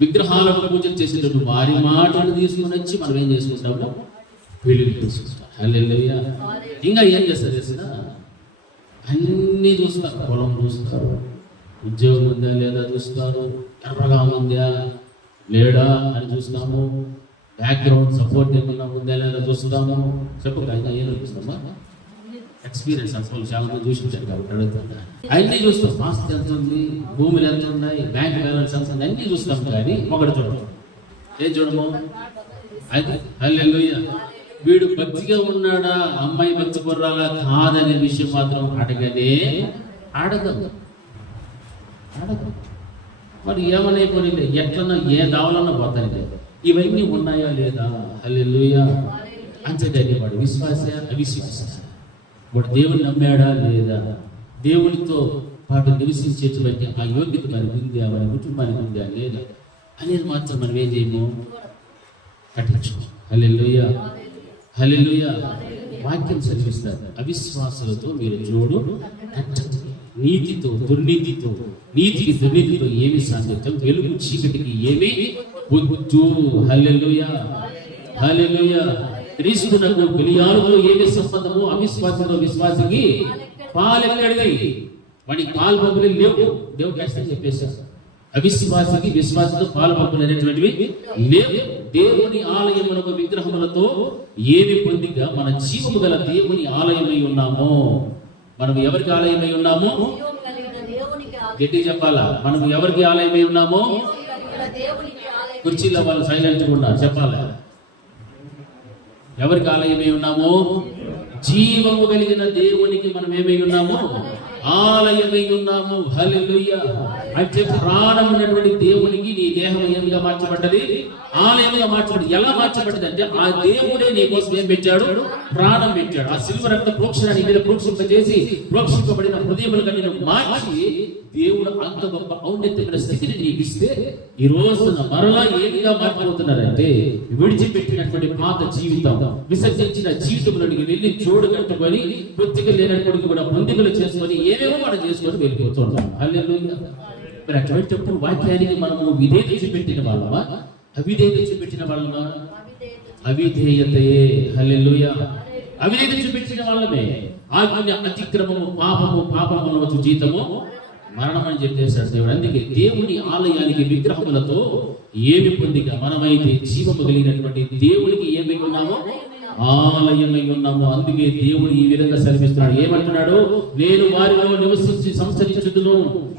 విగ్రహాలకు పూజలు చేసేటప్పుడు వారి మాటలు తీసుకుని వచ్చి మనం ఏం చేసుకుంటాము? పెళ్లిళ్ళు చేసుకుంటాం. హల్లెలూయా. ఇంకా ఏం చేస్తారు తెలిసిన? అన్నీ చూస్తారు. పొలం చూస్తారు, ఉద్యోగం ఉందా లేదా చూస్తారు, ఎర్రగా ఉందా లేడా అని చూస్తాము, బ్యాక్గ్రౌండ్ సపోర్ట్ ఏమన్నా ఉందా లేదా చూస్తాము. చెప్పగా ఇంకా ఏం చూస్తామా? ఎక్స్పీరియన్స్ అనుకోవాలి, చాలా మంది చూసించారు కాబట్టి అడుగుతున్నా. అన్నీ చూస్తాం. ఆస్తి ఎంత ఉంది, భూములు ఎంత ఉన్నాయి, బ్యాంక్ బ్యాలెన్స్ ఎంత ఉంది, అన్నీ చూస్తాం. కానీ ఒకటి చూడము. ఏం చూడము? అది హల్లెలూయా. వీడు భక్తిగా ఉన్నాడా, అమ్మాయి భక్తి కుర్రాలా కాదనే విషయం మాత్రం అడగదు. మరి ఏమనైపోయింది? ఎట్లన్నా ఏ దావలన్నా పోతాయి. ఇవన్నీ ఉన్నాయా లేదా? హల్లెలూయా. అంతేగాని వాడు విశ్వాస అవిశ్వాస, వాడు దేవుని నమ్మాడా లేదా, దేవునితో పాటు నివసించేటువంటి ఆ యోగ్యత మనకు ఉందా, మన కుటుంబానికి ఉందా లేదా అనేది మాత్రం మనం ఏం చేయము? కట్టించుకో. హల్లెలూయా. హల్లెలూయా. వాక్యం చదివిస్తారు. అవిశ్వాసాలతో మీరు జోడు కట్టండి. నీతితో దుర్నీతితో, నీతికి దుర్నీతితో ఏమి సాధ్యతం, వెలుగు చీకటికి ఏమి వద్దు. హల్లెలూయా. హల్లెలూయా. క్రీస్తునకు బెలియాలుతో ఏమి సంబంధము? అవిశ్వాసంతో విశ్వాసికి పాలెక్కడిది? వాడి పాలు పంపులు లేవు. దేవుడు కష్టం చెప్పేశారు. అవిశ్వాసికి విశ్వాసంతో పాలు పంపులు అనేటువంటివి లేవు. దేవుని ఆలయములకు విగ్రహములతో ఏమి పొందిగా మన జీవము గల దేవుని ఆలయమై ఉన్నాము. మనం ఎవరికి ఆలయమై ఉన్నాము? గట్టి చెప్పాలా? మనం ఎవరికి ఆలయమై ఉన్నాము? కుర్చీలో వాళ్ళు సైలెంట్గా ఉన్నారు, చెప్పాలా? ఎవరికి ఆలయమై ఉన్నాము? జీవము కలిగిన దేవునికి మనం ఏమై ఉన్నాము? ఆలయమై ఉన్నాము. హల్లెలూయా. అంటే ప్రాణం ఉన్నటువంటి దేవునికి నీ దేహం ఏమిగా మార్చబడ్డది? ఆలయంగా మార్చబడ్డది. ఎలా మార్చబడ్డది అంటే ఆ దేవుడే నీ కోసం ఏం పెట్టాడు? ప్రాణం పెట్టాడు. ఆ సిల్వ రక్త ప్రోక్షణాన్ని మీద ప్రోక్షింపజేసి ప్రోక్షింపబడిన హృదయములుగా నేను మార్చి దేవుడు అంత గొప్ప ఔన్నత్యమైన స్థితిని నీకు ఇస్తే ఈ రోజున మరలా ఏమిగా మారిపోతున్నారంటే విడిచిపెట్టినటువంటి పాత జీవితం, విసర్జించిన జీవితంలోనికి వెళ్ళి జోడు కట్టుకొని పొత్తికలు లేనటువంటి కూడా పొందికలు చేసుకొని ఏమేమో మనం చేసుకొని వెళ్ళిపోతున్నాం. హల్లెలూయా. మరి అటువంటిప్పుడు వాక్యానికి మనము విధేయత చూపెట్టిన వాళ్ళమా, అవిధేయత చూపెట్టిన వాళ్ళమా? అవిధేయతయే. హల్లెలూయా. అవిధేయత చూపెట్టిన వాళ్ళమే. ఆజ్ఞ అతిక్రమము పాపము జీతము మరణం అని చెప్పేశాడు దేవుడు. అందుకే దేవుని ఆలయానికి విగ్రహములతో ఏమి పొందిగా మనమైతే జీవము కలిగినటువంటి దేవునికి ఏమై ఉన్నామో? ఆలయమై ఉన్నాము. అందుకే దేవుడు ఈ విధంగా సెలవిస్తున్నాడు. ఏమంటున్నాడు? నేను వారిలో నివసించి సంచరించుదును,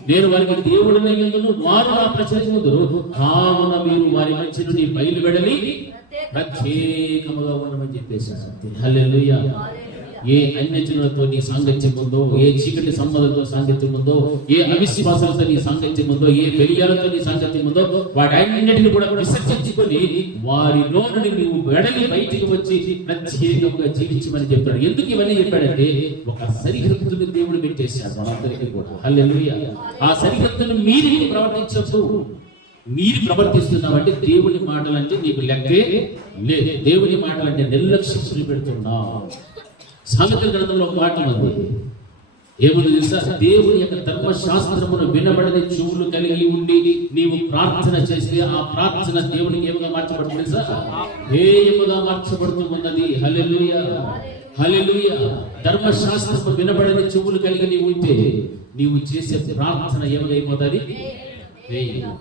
నేను వారికి దేవుడినై ఉందును, వారు నా ప్రజలగుదురు, కావున మీరు వారి మధ్య నుండి బయలువెడలి ప్రత్యేకముగా ఉండమని చెప్పేశాడు. హల్లెలూయా. ఏ అన్యజనులతో నీ సాంగత్యం ఉందో, ఏ చీకటి సంబంధంతో సాంగత్యం ఉందో, ఏ అవిశ్వాసాలతో నీ సాంగత్యం ఉందో, ఏ బెలియాలతో నీ సాంగత్యం ఉందో, వాటి అన్నింటిని కూడా విసర్జించుకొని వారిలో నుండి నువ్వు వెడలి బయటికి వచ్చి ప్రత్యేకంగా జీవించమని చెప్పాడు. ఎందుకు ఇవన్నీ చెప్పాడంటే ఒక సరిహద్దును దేవుడు పెట్టేశాడు మనందరికీ కూడా. హల్లెలూయా. ఆ సరిహద్దును మీరు ప్రవర్తించవచ్చు. మీరు ప్రవర్తిస్తున్నామంటే దేవుని మాటలంటే నీకు లెక్కే లేదు. దేవుని మాటలంటే నిర్లక్ష్యం పెడుతున్నావు. సామెతల గ్రంథంలో ఒక మాట ఉంది. ఏముంది తెలుసా? దేవుని యొక్క ధర్మశాస్త్రమును వినబడని చెవులు కలిగి ఉండి నీవు ప్రార్థన చేస్తే ఆ ప్రార్థన దేవునికి ఏముగా మార్చబడుతుంది తెలుసా? హేయముగా మార్చబడుతూ ఉన్నది. హల్లెలూయా, హల్లెలూయా. ధర్మశాస్త్రము వినబడని చెవులు కలిగి నీవు ఉంటే నీవు చేసే ప్రార్థన ఏమైపోతుంది?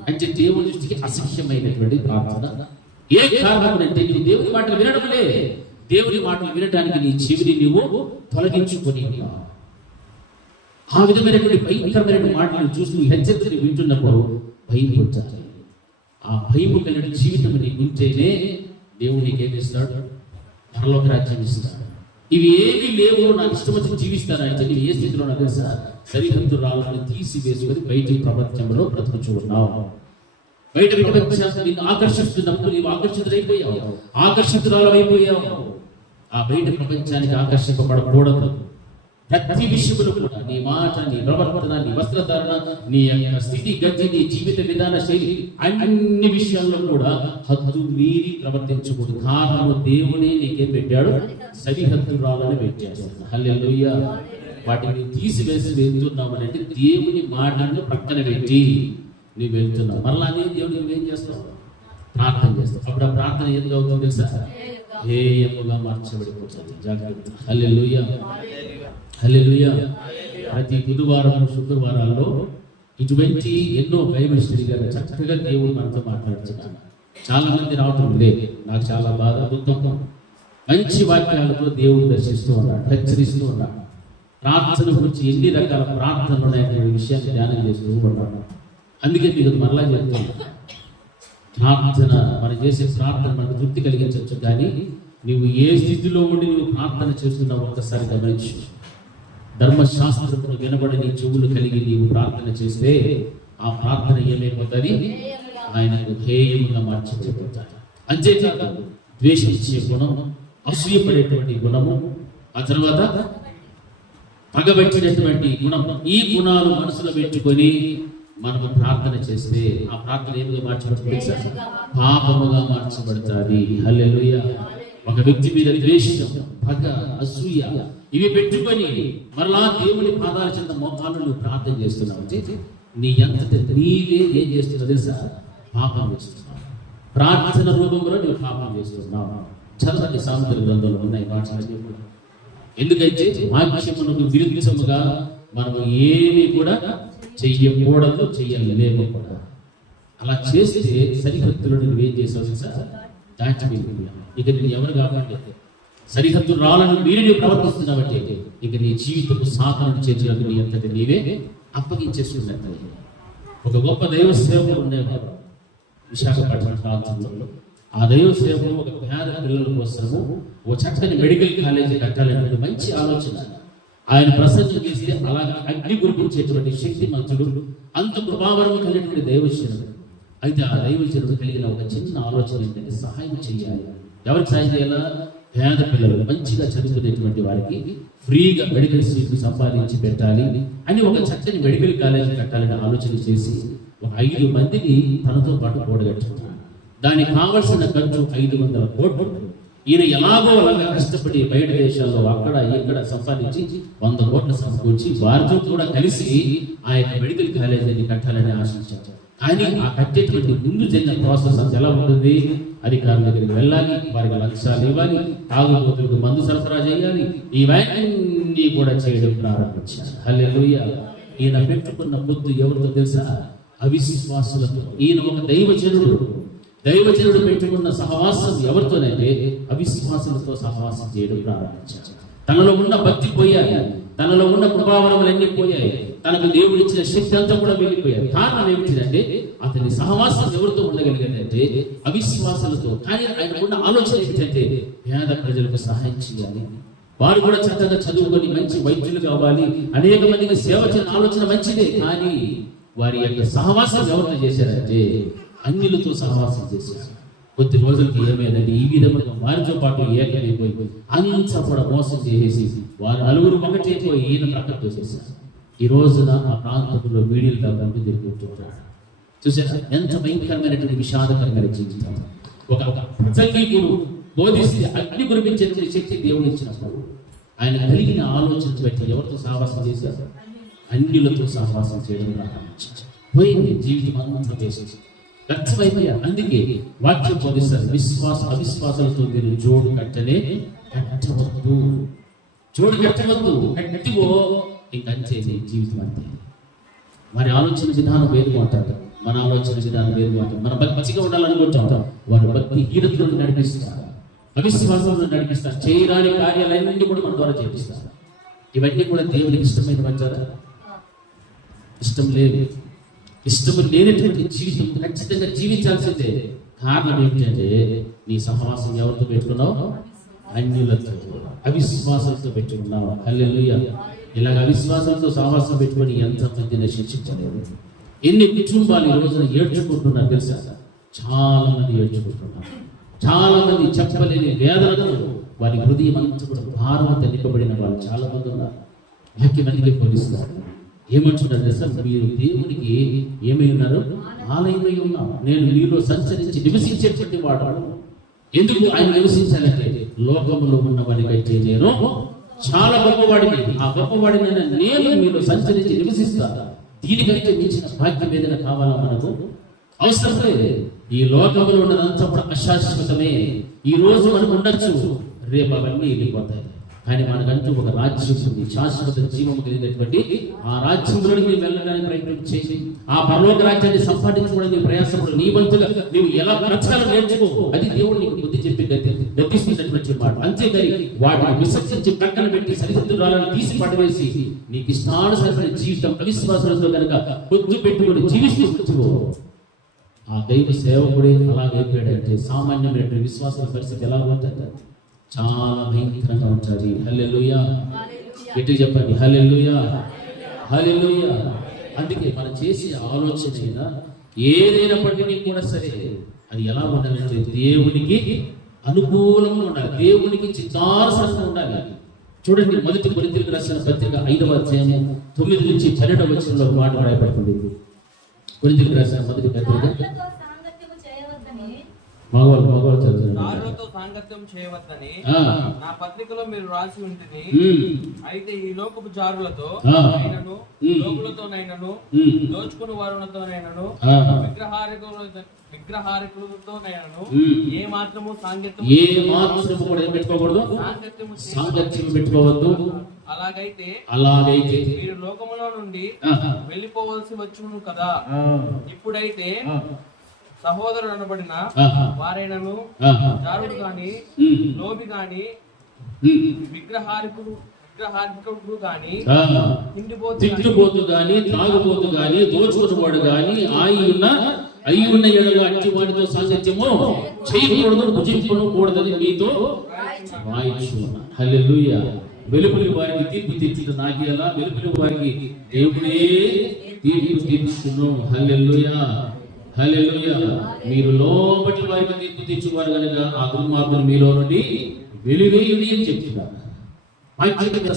అంటే దేవుని దృష్టికి అసహ్యమైనటువంటి ప్రార్థన. ఏ కారణం అంటే నీవు దేవుని మాటలు వినడంలే. దేవుని మాటలు వినడానికి నీ చెవిని నీవు తొలగించుకొని ఆ విధమైనటువంటి భయంకరమైన మాటలు చూసి నువ్వు హెచ్చరికలు వింటున్నప్పుడు భయం పుట్టాలి. ఆ భయము కలిగిన జీవితం నీకు ఉంటేనే దేవుడు నీకేం ఇస్తాడు? పరలోక రాజ్యం ఇస్తాడు. ఇవి ఏమీ లేవు, నాకు ఇష్టం వచ్చి జీవిస్తానంటే నీవు ఏ స్థితిలో నాకు తెలుసా? సరిహద్దురాలను తీసివేసుకొని బయటి ప్రపంచంలో బ్రతుకుచూ ఉన్నావు. బయట ప్రపంచాన్ని నిన్ను ఆకర్షిస్తున్నప్పుడు నీవు ఆకర్షితులైపోయావు, ఆకర్షితురాలైపోయావు. ఆ బయట ప్రపంచానికి ఆకర్షింపబడకూడదు. ప్రతి విషయంలో కూడా నీ మాట, నీ ప్రవర్తన, నీ వస్త్రధారణ, నీ యొక్క స్థితి గతి, నీ జీవిత విధాన శైలి, అన్ని విషయాల్లో కూడా హద్దు మీరి ప్రవర్తించకూడదు. కారణము దేవుడే నీకేం పెట్టాడు? సరిహద్దురాలను పెట్టాడు. హల్లెలూయా. వాటిని తీసివేసి వెళ్తున్నావు అంటే దేవుని మాటలను ప్రక్కన పెట్టి నీవు వెళ్తున్నావు. మరలా దేవుడు నువ్వేం చేస్తావు? ప్రార్థన చేస్తావు. అప్పుడు ఆ ప్రార్థన ఏం అవుతుందో తెలుసా? హేయముగా మార్చబడిపోతుంది. జాగ్రత్త. హల్లెలూయా, హల్లెలూయా. ప్రతి బుధవారం శుక్రవారాల్లో ఇటువంటి ఎన్నో బైబిల్ స్టడీ గారు చక్కగా దేవుడు మనతో మాట్లాడుతున్నాడు. చాలా మంది రావటం లేదు, నాకు చాలా బాధ, దుఃఖం. మంచి వాక్యాలతో దేవుడు దర్శిస్తూ ఉన్నాడు, హెచ్చరిస్తూ ఉన్నాడు. ప్రార్థన గురించి ఎన్ని రకాల ప్రార్థనలు ఉన్నాయనే విషయాన్ని ధ్యానం చేస్తూ ఉన్నాడు. అందుకే మీకు మరలా చెప్తున్నాను, ప్రార్థన మనం చేసే ప్రార్థన మనకు తృప్తి కలిగించవచ్చు, కానీ నువ్వు ఏ స్థితిలో ఉండి నువ్వు ప్రార్థన చేస్తున్నావు ఒక్కసారి గమనించు. ధర్మశాస్త్రమును వినబడని చెవులు కలిగి నీవు ప్రార్థన చేస్తే ఆ ప్రార్థన ఏమైపోతుంది? ఆయనకు హేయముగా మార్చబడిపోతాడు. అంతేకాదు ద్వేషించే గుణం, అసూయపడేటువంటి గుణము, ఆ తర్వాత పగబెట్టినటువంటి గుణం, ఈ గుణాలు మనసులో పెట్టుకొని మనము ప్రార్థన చేస్తే ఆ ప్రార్థన ఏమిగా మార్చబడుతుంది? పాపముగా మార్చబడుతుంది. హల్లెలూయా. ఒక వ్యక్తి మీద ద్వేషం, పగ, అసూయ ఇవి పెట్టుకొని మరలా దేవుని పాదాల చెంత మోకాళ్ళు ప్రార్థన చేస్తున్నావు. నీ అంతట నీవే ఏం చేస్తున్నావు తెలుసా? పాపం చేస్తున్నావు. ప్రార్థన రూపంలో నువ్వు పాపం చేస్తున్నావు. చదవండి, సామెతల గ్రంథంలో ఉన్నాయి మాటలు. ఎందుకంటే వాక్యమునకు విరుద్ధముగా మనము ఏమీ కూడా చెయ్యకూడదు, చెయ్యలేము కూడా. అలా చేస్తే సరిహద్దులో నువ్వేం చేసావు తెలుసా? దాచిపెట్టుకున్నావు. ఇక నేను ఎవరు కాబట్టి సరిహద్దు రాళ్ళను మీరు నీవు ప్రవర్తిస్తున్నావంటే ఇక నీ జీవితపు సాధన చేతులకు నీ అంతటి నీవే అప్పగించేస్తున్నట్టు. ఒక గొప్ప దైవ సేవకుడు ఉండేవారు విశాఖపట్నం ప్రాంతంలో. ఆ దైవ సేవకుడు ఒక పేద పిల్లల కోసము ఓ చక్కని మెడికల్ కాలేజీ కట్టాలనే మంచి ఆలోచన. ఆయన ప్రసంగం చేస్తే అలాగా అగ్ని కురిపించేటువంటి శక్తి మంతుడు, అంత ప్రభావం కలిగినటువంటి దైవజనుడు. అయితే ఆ దైవజనుడు కలిగిన ఒక చిన్న ఆలోచన ఏంటంటే సహాయం చేయాలి. ఎవరికి సహాయం చేయాలా? పేద పిల్లలు, మంచిగా చదువుకునేటువంటి వారికి ఫ్రీగా మెడికల్ సీట్లు సంపాదించి పెట్టాలి అని ఒక చక్కని మెడికల్ కాలేజీ కట్టాలని ఆలోచన చేసి ఒక 5 మందిని తనతో పాటు కూడగట్టుకున్నాడు. దానికి కావలసిన ఖర్చు 500 కోట్లు. ఈయన ఎలాగో అలాగా కష్టపడి బయట దేశాల్లో అక్కడ ఇక్కడ సంపాదించి 100 కోట్లు సమకూర్చి వారితో కూడా కలిసి ఆ యొక్క మెడికల్ కాలేజీని కట్టాలని ఆశించారు. కానీ ఆ కట్టేటువంటి ముందు జరిగిన ప్రాసెస్ అంత ఎలా ఉంటుంది? అధికారుల దగ్గరికి వెళ్ళాలి, వారికి లంచాలు ఇవ్వాలి, తాగుబోతులకు మందు సరఫరా చేయాలి, ఇవన్నీ కూడా చేయడం ప్రారంభించారు. హల్లెలూయా. ఈయన పెట్టుకున్న బుద్ధి ఎవరితో తెలుసా? అవిశ్వాసులతో. ఈయన ఒక దైవజనుడు పెట్టుకున్న సహవాసం ఎవరితోనంటే అవిశ్వాసులతో సహవాసం చేయడం ప్రారంభించారు. తనలో ఉన్న భక్తి పోయాయి, తనలో ఉన్న ప్రభావములన్నీ పోయాయి, తనకు దేవుడు ఇచ్చిన శక్తి అంతా కూడా వెళ్ళిపోయాయి. కారణం ఏమిటంటే అతని సహవాసం ఎవరితో ఉండగలిగాడంటే అవిశ్వాసాలతో. కానీ ఆయనకున్న ఆలోచన ఏమిటంటే పేద ప్రజలకు సహాయం చేయాలి, వారు కూడా చక్కగా చదువుకొని మంచి వైద్యులు కావాలి, అనేక మందికి సేవ చేసిన ఆలోచన మంచిదే. కానీ వారి యొక్క సహవాసం ఎవరితో చేశారంటే అన్యులతో సహవాసం చేశారు. కొద్ది రోజులకి ఏమైందంటే ఈ విధంగా వారితో పాటు ఏకమైపోయి అంతా కూడా మోసం చేసేసి వారు నలుగురు ఒకటైపోయి ఈయన ప్రక్కన తోసేశారు. ఈ రోజున ఆ ప్రాంతంలో వీడియోలు కాకుండా తిరుగుతుంటాడు. చూసారా ఎంత భయంకరమైనటువంటి విషాదకరమైన జీవితం. ఒక ప్రసంగికుడు బోధిస్తే అగ్ని కురిపించేటువంటి శక్తి దేవుడు ఇచ్చినప్పుడు ఆయన కలిగిన ఆలోచన బట్టి ఎవరితో సహవాసం చేశారు? అన్యులతో సహవాసం చేయడం ప్రారంభించారు. పోయింది జీవితం అంతా వేసేసి వ్యర్థమైపోయా. అందుకే వాక్యం బోధిస్తారు, అవిశ్వాసాలతో మీరు జోడు కట్టనే కట్టవద్దు, జోడు కట్టవద్దు, కట్టివో ఇంకంతే జీవితం అంతే. వారి ఆలోచన విధానం వేరుగా ఉంటారు, మన ఆలోచన విధానం వేరుగా ఉంటుంది. మన భక్తిగా ఉండాలనుకుంటాం, వారి భక్తి హీనతలను నడిపిస్తారు, అవిశ్వాసంలో నడిపిస్తారు, చేయరాని కార్యాలన్నీ కూడా మన ద్వారా చేపిస్తారు. ఇవన్నీ కూడా దేవునికి ఇష్టమైన వచ్చారా? ఇష్టం లేదు. ఇష్టం లేనటువంటి జీవితం ఖచ్చితంగా జీవించాల్సిందే. కారణం ఏంటంటే నీ సహవాసం ఎవరితో పెట్టుకున్నావు? అన్యులతో, అవిశ్వాసంతో పెట్టుకున్నావు. హల్లెలూయా. ఇలాగ అవిశ్వాసంతో సహవాసం పెట్టుకొని ఎంతమంది నశించలేదు. ఎన్ని కుటుంబాలు ఈ రోజున ఏడ్చుకుంటున్నారు తెలుసా? చాలా మంది ఏడ్చుకుంటున్నారు. చాలా మంది చెప్పలేని వేదనతో వారి హృదయం అంతా కూడా భారంతో నింపబడిన వాళ్ళు చాలా మంది ఉన్నారు. వాక్యం మందికి పోలిస్తున్నారు. ఏమంటున్నారు తెలుసా? మీరు దేవునికి ఏమై ఉన్నారు? ఆలయమై ఉన్నాం. నేను మీలో సంచరించి నివసించేటువంటి వాడు. ఎందుకు ఆయన నివసించాలంటే లోకంలో ఉన్న వారికైతే నేను చాలా గొప్పవాడిని, ఆ గొప్పవాడిని నేను మీలో సంచరించి నివసిస్తాను. దీనికంటే మించిన భాగ్యం ఏదైనా కావాలా మనకు? అవసరం లేదు. ఈ లోకంలో ఉన్నదంతా కూడా అశాశ్వతమే. ఈ రోజు మనకు ఉండొచ్చు, రేపు అవన్నీ వెళ్ళిపోతాయి. కానీ మనకంటూ ఒక రాజ్యం ఉంది, శాశ్వత జీవం కలిగినటువంటి ఆ రాజ్యంలోకి నీవు వెళ్ళడానికి ప్రయత్నం చేసి ఆ పరలోక రాజ్యాన్ని సంపాదించుకోవడానికి ప్రయాసపడు. నీ వంతుగా నీవు ఎలా బ్రతకాలో నేర్చుకో. అది దేవుడు నీకు బుద్ధి చెప్పి గద్దిస్తున్నటువంటి మాట. అంతేగాని వాటిని విసర్జించి ప్రక్కన పెట్టి సరిహద్దురాలను తీసి పడవేసి నీకు ఇష్టానుసరమైన జీవితం అవిశ్వాసాలతో కనుక పొద్దు పెట్టుకొని జీవిస్తూ ఆ దైవ సేవకుడే అలాగైపోయాడంటే సామాన్యమైనటువంటి విశ్వాసాల పరిస్థితి ఎలా ఉంటుంది? చాలా భయంకరంగా ఉంటుంది. హల్లెలూయా. ఎటు చెప్పండి, హల్లెలూయా, హల్లెలూయా. అందుకే మనం చేసే ఆలోచన ఏదైనప్పటికీ కూడా సరే అది ఎలా ఉండాలంటే దేవునికి అనుకూలంగా ఉండాలి, దేవునికి చిత్తానుసారంగా ఉండాలి. చూడండి, మొదటి కొరింథీయులకు రాసిన పత్రిక 5వ అధ్యాయం 9 నుంచి 12వ వచనంలో ఒక మాట రాయబడుతుంది. కొరింథీయులకు రాసిన మొదటి పత్రిక మగవాళ్ళు దారులతో సాంగత్యం చేయవద్దని నా పత్రికలో మీరు రాసి ఉంటుంది. అయితే ఈ లోకపు జారులతో నైనను, లోకులతోనైనను, దోచుకుని వారులతోనైనను, విగ్రహారకులతోనైనను ఏ మాత్రము సాంగత్యం పెట్టుకోవద్దు. అలాగైతే మీరు లోకములో నుండి వెళ్ళిపోవలసి వచ్చును కదా. ఇప్పుడైతే సహోదరుడు అనబడిన వారైనను, జారుడు గాని, లోబి గాని, విగ్రహార్పకుడు గాని, తిండిపోతు గాని, త్రాగుబోతు గాని, దోచుకున్నవాడు గాని అయి ఉన్న ఎడల అట్టి వాడితో సాంగత్యము చేయకూడదు, భుజింపకూడదని మీతో రాయించున్నాను. హల్లెలూయా. వెలుపలి వారికి తీర్పు తీర్చుట నాకి ఎలా? వెలుపలి వారికి దేవుడే తీర్పు తీర్చును. హల్లెలూయా, హల్లెలూయా. మీరు లోపటి వారికి తీర్పు తీర్చువారు కనుక ఆ దుర్మార్గులు మీలో నుండి వెలివేయుడి అని చెప్తున్నారు.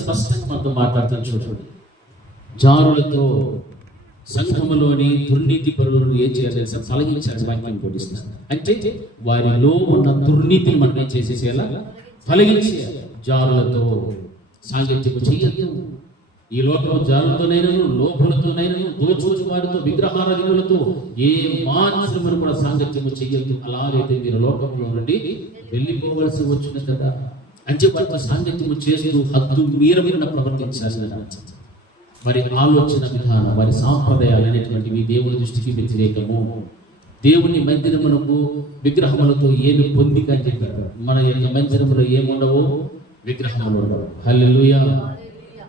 స్పష్టంగా మనతో మాట్లాడతాను. చూడండి, జారులతో సంఘములోని దుర్నీతి పరులను ఏం చేయాలి? తొలగించాలి. వాక్యాన్ని పోటిస్తున్నారు. అంటే వారిలో ఉన్న దుర్నీతిని మనం ఏం చేసేసేలా తొలగించేయాలి. జారులతో సాంగత్యము చెయ్యదు. ఈ లోకంలో జారులతోనైనను, లోపులతోనైనను, దోచుకుని వారితో, విగ్రహారాధకులతో ఏ మాత్రమును కూడా సాంగత్యము చెయ్యదు. అలాగైతే మీరు లోకంలో నుండి వెళ్ళిపోవలసి వచ్చిన కదా. అంటే వారితో సాంగత్యము చేస్తూ హద్దు మీరమైన ప్రవర్తించాల్సిన మరి ఆలోచన విధానం, వారి సాంప్రదాయాలు అనేటువంటివి దేవుని దృష్టికి వ్యతిరేకము. దేవుని మందిరమునకు విగ్రహములతో ఏమి పొందిక అని చెప్పారు. మన యొక్క మందిరములో ఏముండవు? విగ్రహములు ఉండవు. హల్లెలూయా.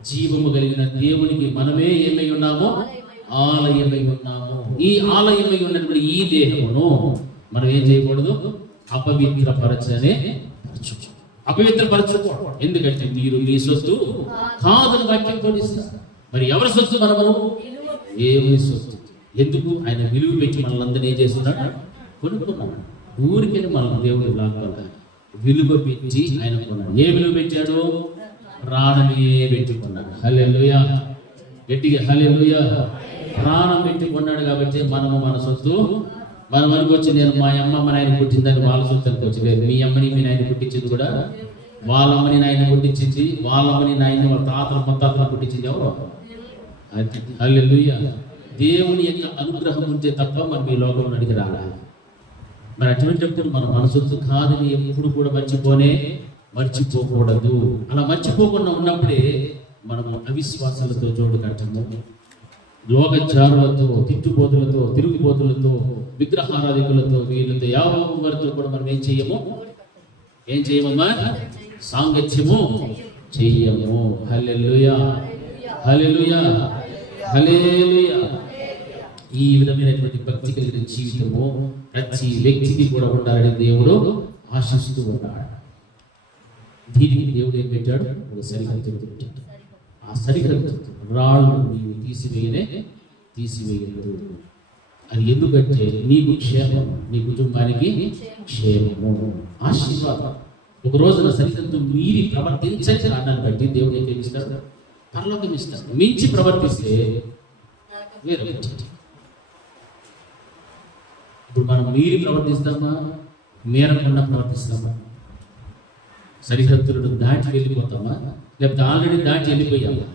జీవము కలిగిన దేవునికి మనమే ఏమై ఉన్నామో? ఆలయమై ఉన్నాము. ఈ ఆలయమై ఉన్నటువంటి ఈ దేహమును మనం ఏం చేయకూడదు? అపవిత్రపరచకూడదు. ఎందుకంటే మీరు మీ సొత్తు కాదని వాక్యం పోలిస్తారు. మరి ఎవరి సొత్తు? మనము దేవుని సొత్తు. ఎందుకు? ఆయన విలువ పెట్టి మనల్ని ఏం చేస్తున్నాడు? కొనుక్కున్నాడు. ఊరికని మనం దేవుని లాక్కోవాలి. విలువ పెట్టి ఆయన కొన్నాడు. ఏ విలువ పెట్టాడు? ప్రాణమే పెట్టుకున్నాడు. హల్లెలూయా. గట్టిగా హల్లెలూయా. ప్రాణం పెట్టుకున్నాడు కాబట్టి మనము మన సొత్తు. మనం అనుకోవచ్చు, నేను మా అమ్మ మా నాయన పుట్టిందని వాళ్ళ సొత్తు అనుకోవచ్చు. మీ అమ్మని మీ నాయన పుట్టించింది కూడా వాళ్ళమ్మని నాయన పుట్టించింది, వాళ్ళమ్మని నాయన వాళ్ళ తాతల ముత్తాతలు పుట్టించింది ఎవరు? అది హల్లెలూయా. దేవుని యొక్క అనుగ్రహం ఉంటే తప్ప మనం ఈ లోకంలో అడిగి రాలా. మరి అటువంటిప్పుడు మన మనసు కాదని ఎప్పుడు కూడా మర్చిపోకూడదు. అలా మర్చిపోకుండా ఉన్నప్పుడే మనము అవిశ్వాసాలతో జోడు కట్టము, లోకచారులతో, తిట్టుబోతులతో, తిరుగుబోతులతో, విగ్రహారాధికులతో, వీళ్ళతో యావత్తు కూడా మనం ఏం చేయమమ్మా? సాంగత్యము చెయ్యము. హల్లెలూయా, హల్లెలూయా, హల్లెలూయా. ఈ విధమైనటువంటి భక్తి కలిగిన జీవితము ప్రతి వ్యక్తికి కూడా ఉండాలని దేవుడు ఆశిస్తూ ఉన్నాడు. దీనికి దేవుడు ఏం పెట్టాడు? ఒక సరిహద్దులు పెట్టాడు. ఆ సరిహద్దు రాళ్ళు నీవు తీసివేయలేదు. అది ఎందుకంటే నీకు క్షేమం, నీ కుటుంబానికి క్షేమము, ఆశీర్వాదం. ఒక రోజున సరిహద్దు మీరి ప్రవర్తించని కారణాన్ని బట్టి దేవుడు ఏం ఇస్తాడు? పరలోకం ఇస్తాడు. మించి ప్రవర్తిస్తే వేరే. ఇప్పుడు మనం మీరి ప్రవర్తిస్తామా, మేరకుండా ప్రవర్తిస్తామా? సరిహద్దులను దాటి వెళ్ళిపోతామా, లేకపోతే ఆల్రెడీ దాటి వెళ్ళిపోయామా?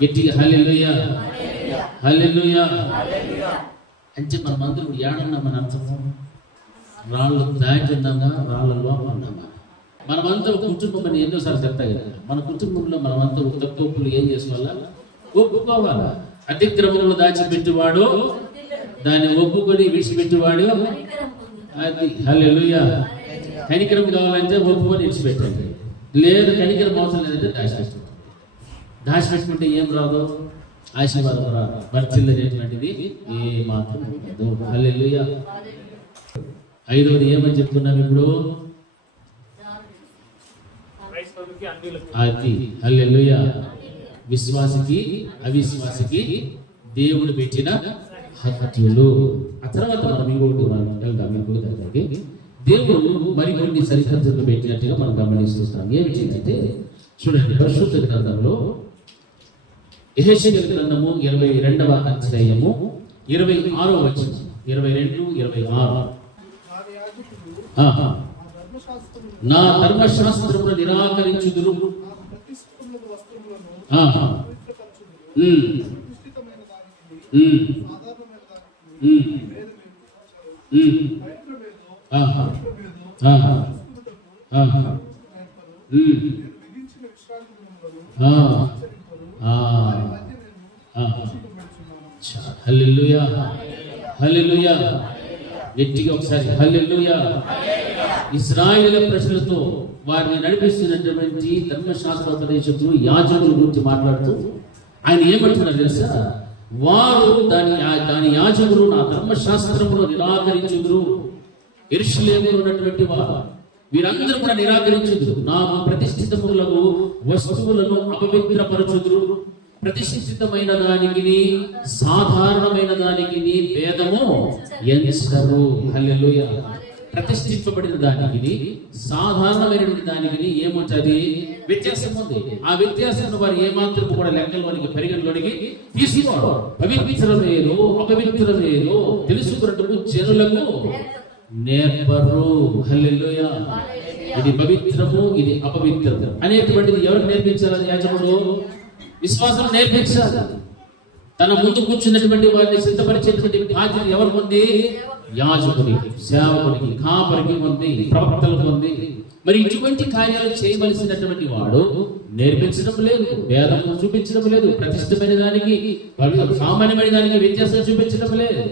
గట్టిగా హల్లెలూయా, హల్లెలూయా అంటే మనం అందరూ ఏడన్నా మన అర్థం? రాళ్ళు దాటి ఉన్నామా, రాళ్ళలో ఉన్నామా? మనమంతా ఒక కుటుంబం అని ఎన్నోసార్లు చెప్తాయి కదా. మన కుటుంబంలో మనమంతా ఒక తప్పులు ఏం చేసుకోవాలా? ఒప్పుకోవాలా. అతిక్రమంలో దాచిపెట్టేవాడు దాన్ని ఒప్పుకొని విడిచిపెట్టేవాడు. అది హల్లెలూయా. కనికరం కావాలంటే ఒప్పుకొని విడిచిపెట్టండి. లేదు కనికరం అవసరం లేదంటే దాచిపెట్టుకుంటే ఏం రాదు? ఆశీర్వాదం రాదు. వర్తిల్లు అనేటువంటిది ఏ మాత్రం ఉండదు. హల్లెలూయా. ఐదవది ఏమని చెప్తున్నాం ఇప్పుడు? అది హల్లెలూయా. విశ్వాసికి అవిశ్వాసికి దేవుడు పెట్టిన హద్దులు. ఆ తర్వాత మనం ఇంకొకటి వెళ్దాం. ఇంకొకటి దేవుడు మరికొన్ని సరిహద్దులు పెట్టినట్టుగా మనం గమనిస్తున్నాం. ఏమిటంటే చూడండి, పరిశుద్ధ గ్రంథంలో యెహెజ్కేలు గ్రంథము 22వ అధ్యాయము 26వ వచనం, 22, 26. నా ధర్మశాస్త్రమును నిరాకరించుదురు, హల్లెలూయా, హల్లెలూయా. గట్టిగా ఒకసారి హల్లెలూయా. ఇశ్రాయేలు ప్రజలతో వారిని నడిపిస్తున్నటువంటి ధర్మశాస్త్రోపదేశకులు, యాజకుల గురించి మాట్లాడుతూ ఆయన ఏమంటున్నారు తెలుసా? వారు దాని యాజకులు నా ధర్మశాస్త్రమును నిరాకరించుదురు. యెరూషలేములో ఉన్నటువంటి వారు వీరందరూ కూడా నిరాకరించుదురు. నాకు ప్రతిష్ఠితములకు వస్తువులను అపవిత్రపరచుదురు. ప్రతిష్ఠితమైన దానికి సాధారణమైన దానికి భేదము ఎంచరు. హల్లెలూయా. ప్రతిష్ఠింపబడిన దానికి సాధారణమైనటువంటి దానికి ఏముంటది? వ్యత్యాసం ఉంది. ఆ వ్యత్యాసాన్ని వారు ఏమాత్రం కూడా లెక్కలోనికి పరిగణలోనికి తీసుకోవడం. పవిత్రమేదో అపవిత్రమేదో తెలుసుకున్నట్టు జనులకు నేర్పరు. హల్లెలూయా. ఇది పవిత్రము, ఇది అపవిత్రము అనేటువంటిది ఎవరికి నేర్పించాలి? యాజకుడు విశ్వాసం నేర్పించాలి. తన ముందు కూర్చున్నటువంటి వారిని సిద్ధపరిచేటువంటి బాధ్యత ఎవరికి ఉంది? యాజకునికి, సేవకునికి, కాపరికి ఉంది, ప్రవక్తలకు ఉంది. మరి ఇటువంటి కార్యాలు చేయవలసినటువంటి వాడు నేర్పించడం లేదు, వేదము చూపించడం లేదు, ప్రతిష్టమైన దానికి సామాన్యమైన దానికి వ్యత్యాసం చూపించడం లేదు.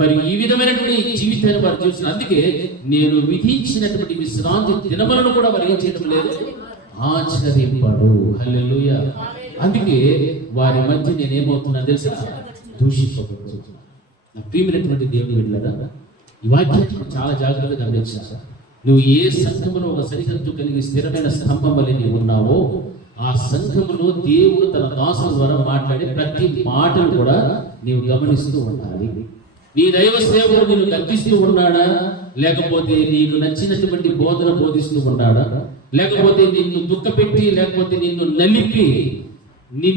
మరి ఈ విధమైనటువంటి జీవితాన్ని వారు చూసిన, అందుకే నేను విధించినటువంటి విశ్రాంతి దినములను కూడా వారు ఏం చేయడం లేదు, ఆచరింపడు. హల్లెలూయా. అందుకే వారి మధ్య నేనేమవుతున్నా తెలుసా? దూషింపబడుతున్నాను. నా ప్రియమైనటువంటి దేవుని బిడ్డలారా, ఈ వాక్యాన్ని చాలా జాగ్రత్తగా గమనించాలి. నువ్వు ఏ సంఘములో ఒక సరిహద్దు కలిగి స్థిరమైన స్తంభం వలె నీవు ఉన్నావో, ఆ సంఘములో దేవుడు తన దాసుల ద్వారా మాట్లాడే ప్రతి మాటను కూడా నీవు గమనిస్తూ ఉండాలి. నీ దైవ సేవకుడు నిన్ను గర్జిస్తూ ఉన్నాడా, లేకపోతే నీకు నచ్చినటువంటి బోధన బోధిస్తూ ఉన్నాడా, లేకపోతే నిన్ను దుఃఖపెట్టి, లేకపోతే నిన్ను నలిపి నీ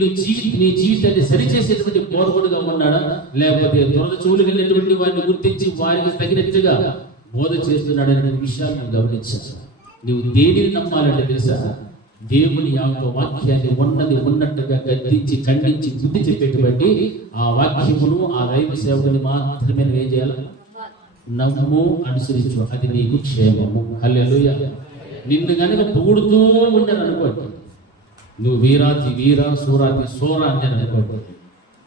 జీవితాన్ని సరిచేసేటువంటి బోధకుడుగా ఉన్నాడా, లేకపోతే త్వరల చెవులు వెళ్ళినటువంటి వారిని గుర్తించి వారికి తగినట్టుగా బోధ చేస్తున్నాడనే విషయాన్ని గమనించాలి. నువ్వు దేనిని నమ్మాలంటే తెలుసా? దేవుని యొక్క వాక్యాన్ని ఉన్నట్టుగా గద్దించి ఖండించి బుద్ధి చెప్పేటువంటి ఆ వాక్యమును, ఆ దైవ సేవకుని మాత్రమే నువ్వు ఏం చేయాలి? నమ్ము, అనుసరించు, అది నీకు క్షేమము. హల్లెలూయా. నిన్ను కనుక పొగుడుతూ ఉండని అనుకోండి, నువ్వు వీరాతి వీర, సూరాతి సోర అంటే అనుకోండి,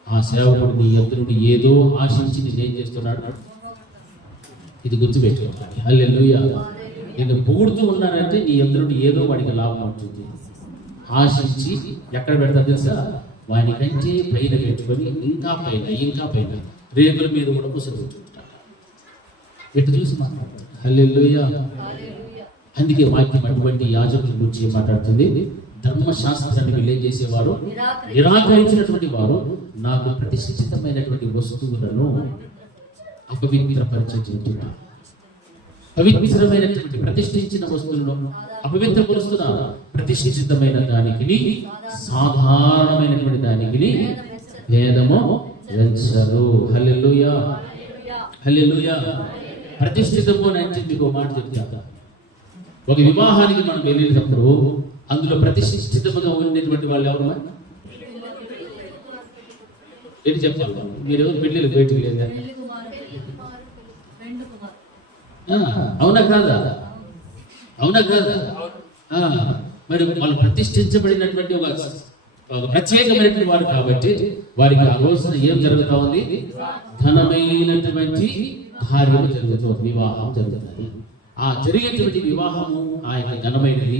ఆ సేవకుడు నీ ఎదురుని ఏదో ఆశించి నేనేం చేస్తున్నాడు? ఇది గుర్తుపెట్టుకోవాలి. హల్లెలూయా. నేను పొగుడుతూ ఉన్నానంటే నీ ఎదురుని ఏదో వాడికి లాభం ఉంటుంది. ఆశించి ఎక్కడ పెడతా తెలుసా? వాడికంటే పైన పెట్టుకొని ఇంకా పైన రేకుల మీద కూడా కూర్చోబెట్టుకుంటాడు. ఎటు చూసి మాట్లాడతాడు. హల్లెలూయా. అందుకే వాక్యం అటువంటి యాజకుల గురించి మాట్లాడుతుంది. ధర్మశాస్త్రాన్ని వీళ్ళు ఏం చేసేవారు? నిరాకరించినటువంటి వారు నాకు ప్రతిష్ఠితమైనటువంటి వస్తువులను అపవిత్రపరచుతున్నారు. పవిత్రమైనటువంటి ప్రతిష్ఠించిన వస్తువులను అపవిత్రపరుస్తున్నారు. ప్రతిష్ఠితమైన దానికి సాధారణమైనటువంటి దానికి భేదము ఎంచరు. హల్లెలూయా. హల్లెలూయా. ప్రతిష్ఠితము అంటే మీకు మాట చెప్తా. ఒక వివాహానికి మనం వెళ్ళినప్పుడు అందులో ప్రతిష్ఠితముగా ఉండేటువంటి వాళ్ళు ఎవరు? ఏంటి చెప్పాలి? మీరు ఎవరు పెళ్ళిళ్ళు బయటికి లేదా? అవునా కాదా? అవునా కాదా? మరి వాళ్ళు ప్రతిష్ఠించబడినటువంటి ఒక ప్రత్యేకమైనటువంటి వారు కాబట్టి వారికి ఆ రోజున ఏం జరుగుతా ఉంది? ఘనమైనటువంటి కార్యము జరుగుతుంది, వివాహం జరుగుతుంది. ఆ జరిగేటువంటి వివాహము ఆయన ఘనమైనది.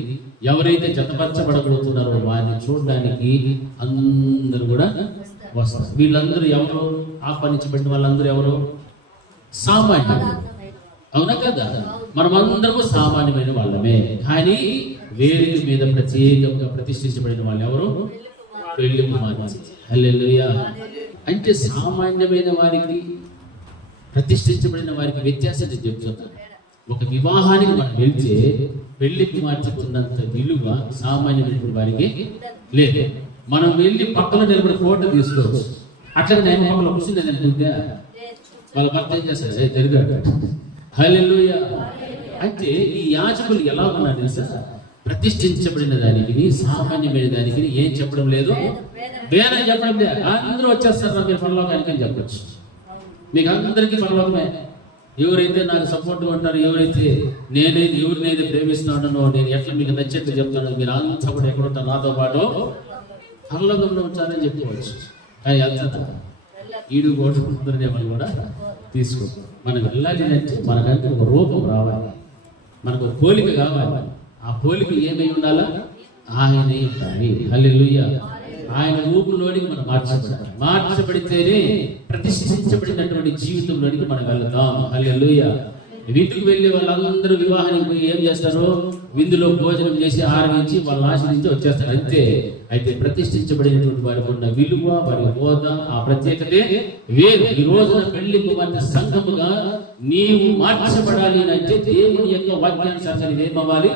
ఎవరైతే జతపరచబడబోతున్నారో వారిని చూడడానికి అందరూ కూడా వస్తారు. వీళ్ళందరూ ఎవరు? ఆహ్వానించబడిన వాళ్ళందరూ ఎవరు? సామాన్యులు. అవునా కదా? మనమందరము సామాన్యమైన వాళ్ళమే. కానీ వేదిక మీద ప్రత్యేకంగా ప్రతిష్ఠించబడిన వాళ్ళు ఎవరు? పెళ్లి కుమార్తె. హల్లెలూయా. అంటే సామాన్యమైన వారికి, ప్రతిష్ఠించబడిన వారికి వ్యత్యాసం నేను చెప్తున్నాను. ఒక వివాహానికి మనం వెళ్తే పెళ్లి కుమార్తెకు ఉన్నంత విలువ సామాన్యమైనటువంటి వారికి లేదు. మనం వెళ్ళి పక్కన నిలబడి ఫోటో తీసుకోవచ్చు. అట్లా నేను మమ్మల్ని కూర్చుని అనుకుంటే వాళ్ళ భర్త ఏం చేస్తారు? జరిగాడు. హల్లెలూయా. అంటే ఈ యాజకులు ఎలా ఉన్నారు తెలుసా? ప్రతిష్ఠించబడిన దానికి, సామాన్యమైన దానికి ఏం చెప్పడం లేదు, వేరే చెప్పడం లేదు. అందరూ వచ్చేస్తారు మీరు పరలోకానికి అని చెప్పచ్చు. మీకు అందరికీ పరలోకమే. ఎవరైతే నాకు సపోర్ట్గా ఉంటారో, ఎవరినైతే ప్రేమిస్తున్నానో, నేను ఎట్లా మీకు నచ్చేట్టు చెప్తాను, మీరు అంతా కూడా ఎక్కడ ఉంటారు నాతో పాటు పరలోకంలో ఉంటారని చెప్పుకోవచ్చు. కానీ ఈడు కోరుకుంటున్నారనే వాళ్ళు కూడా తీసుకోవచ్చు. మనం వెళ్ళాలి అంటే మనకంటే ఒక రూపం రావాలి, మనకు ఒక పోలిక కావాలి. ఆ పోలిక ఏమై ఉండాలా? ఆయనే ఉండాలి. హల్లెలూయా. ఆయన రూపంలోనికి మనం మార్చబడితేనే ప్రతిష్ఠించబడినటువంటి జీవితంలోనికి మనం వెళ్తాం. హల్లెలూయా. విందుకు వెళ్ళే వాళ్ళందరూ వివాహానికి పోయి ఏం చేస్తారు? విందులో భోజనం చేసి ఆరగించి వాళ్ళ ఆశ్రయించి వచ్చేస్తారు, అంతే. అయితే ప్రతిష్ఠించబడినటువంటి వారికి ఉన్న విలువ, వారి హోదా, ఆ ప్రత్యేకతే వేరు. ఈ రోజున పెళ్లి కుమార్తె సంఘముగా నీవు మార్చబడాలి అంటే దేవుని యొక్క వాక్యానుసారంగా ఏమవ్వాలి?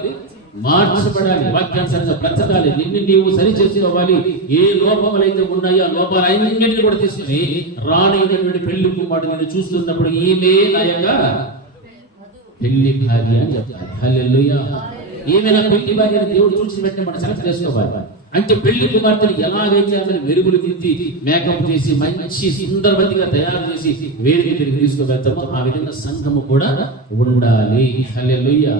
మార్చబడాలి. వాక్యానుసారంగా బ్రతకాలి. నిన్ను నీవు సరి చేసుకోవాలి. ఏ లోపములైతే ఉన్నాయో ఆ లోపాలన్నింటినీ కూడా తీసుకుని రానైనటువంటి పెళ్లి కుమార్తెను చూస్తున్నప్పుడు ఈమె నా యొక్క పెళ్లి భార్య అని చెప్పాలి. హల్లెలూయా. ఏమైనా పెళ్లి భార్యను దేవుడు చూసి వెంటనే మనం సెలెక్ట్ చేసుకోవాలి. అంటే పెళ్లి కుమార్తెను ఎలాగైతే ఆమెను వెలుగులు దిద్ది మేకప్ చేసి మంచి సుందరవతిగా తయారు చేసి వేదిక తిరిగి తీసుకువెళ్తామో ఆ విధంగా సంఘము కూడా ఉండాలి. హల్లెలూయా.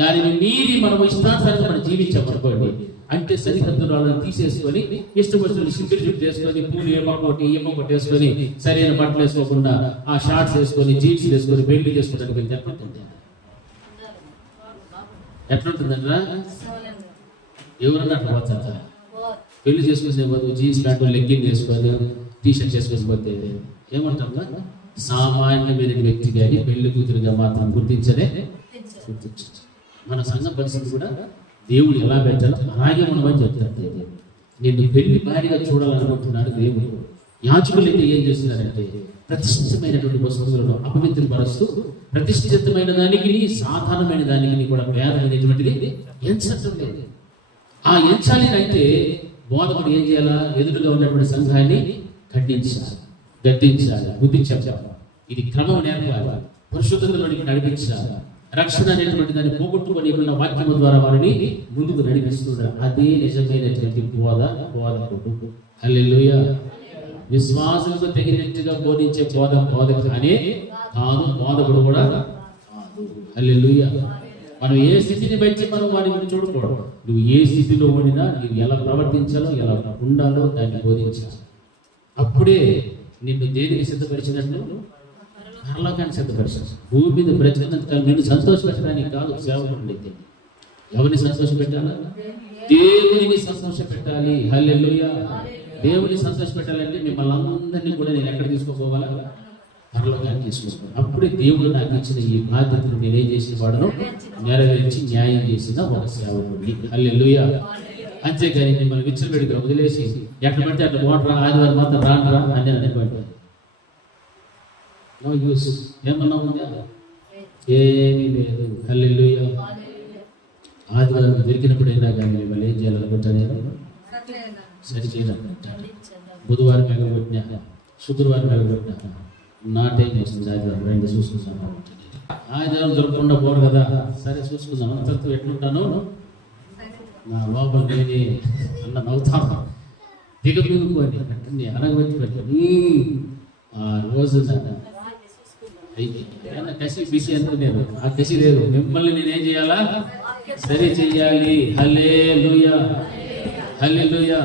దానిని మీరి మనం ఇష్టానుసారంగా మనం జీవించామనుకోండి అంటే సరిహద్దులను తీసేసుకొని ఇష్టం వచ్చిన సింగిల్ జుట్టు వేసుకొని పూలు ఏమొకటి వేసుకొని సరైన బట్టలు వేసుకోకుండా ఆ షార్ట్స్ వేసుకొని జీన్స్ వేసుకొని పెళ్లి చేసుకోవడానికి ఎట్లుంటుందన్నా? ఎవరన్నా అట్లా పోతారా? పెళ్లి చేసుకునే పోతే జీన్స్ ప్యాంటు లెగ్గింగ్ వేసుకొని టీషర్ట్ చేసుకొని పోతే ఏమంటారా? సామాన్యమైన వ్యక్తి కానీ పెళ్లి కూతురుగా మాత్రం గుర్తించనే. మన సంఘ పరిస్థితి కూడా దేవుడు ఎలా పెట్టాలో అలాగే మనం అని చెప్తారు. నేను పెళ్లి భారీగా చూడాలనుకుంటున్నాడు దేవుడు. యాజకులు అయితే ఏం చేస్తున్నారంటే ప్రతిష్ఠితమైనటువంటి వస్తువులను అపవిత్రపరుస్తూ ప్రతిష్ఠితమైన దానికి, సాధారణమైన దానికి కూడా భేదమైనటువంటిది ఎంచడం లేదు. ఆ ఎంచాలి అంటే బోధకుడు ఏం చేయాలా? ఎదురుగా ఉన్నటువంటి సంఘాన్ని ఖండించాలి, గద్దించాలి, బుద్ధి చెప్పాలి. ఇది క్రమం నేర్పాలి, పరిశుద్ధతలోనికి నడిపించాలి. రక్షణ అనేటువంటి దాన్ని పోగొట్టుకోనికుండా వాక్యము ద్వారా వారిని ముందుకు నడిపిస్తున్నాడు. అదే నిజమైనటువంటి బోధకుడు. హల్లెలూయా. విశ్వాసంతో తగినట్టుగా బోధించే బోధ కానీ కాదు, బోధకుడు కూడా కాదు. హల్లెలూయా. మనం ఏ స్థితిని బట్టి మనం వారిని చూడకూడదు. నువ్వు ఏ స్థితిలో ఉండినా నువ్వు ఎలా ప్రవర్తించాలో, ఎలా ఉండాలో దాన్ని బోధించాలి. అప్పుడే నిన్ను దేనికి సిద్ధపరిచినట్లు పరలోకాన్ని సిద్ధపరిచాడు. భూమి మీద బ్రతికినంత కాలం నిన్ను సంతోషపెట్టడానికి కాదు సేవకుడు. ఎవరిని సంతోషపెట్టాలా? దేవుని సంతోషపెట్టాలి. హల్లెలూయా. దేవుని సంతోషపెట్టాలంటే మిమ్మల్ని అందరినీ కూడా నేను ఎక్కడ తీసుకోపోవాలా? పరలోకాన్ని తీసుకోవాలి. అప్పుడే దేవుడు నాకు ఇచ్చిన ఈ బాధ్యతను నేనేం చేసిన వాడను నెరవేర్చి న్యాయం చేసిన ఒక సేవకుడిని. హల్లెలూయా. అంతేగాని మిమ్మల్ని విచ్చలబెడిగా వదిలేసి ఎక్కడ పడితే అట్లా ఓటరా, ఆదివారం మాత్రం రాండ్రా అని అనుకోండి. No use. ఏమన్నా ఉందా? ఏమీ లేదు. హల్లెలూయా. ఆదివారం దొరికినప్పుడైనా కానీ మిమ్మల్ని ఏం చేయాలనుకుంటాను? సరి చేయాలనుకుంటాను. బుధవారం ఎగరగొట్టినా, శుక్రవారం ఎగరగొట్టినా నా టైం వేస్తుంది. ఆదివారం రెండు చూసుకుంటాను. ఆదివారం దొరకకుండా పోరు కదా, సరే చూసుకుందాం. అంతతో ఎట్లుంటాను నా లోపల నేనే అన్న నవ్వుతాను. దిగబిగుకొని అన్నీ అనగబెట్టుకొని ఆ రోజు కసి బిసి అంటే నేను ఆ కసి లేదు. మిమ్మల్ని నేనేం చేయాలా? సరి చెయ్యాలి. హల్లెలూయా. హల్లెలూయా.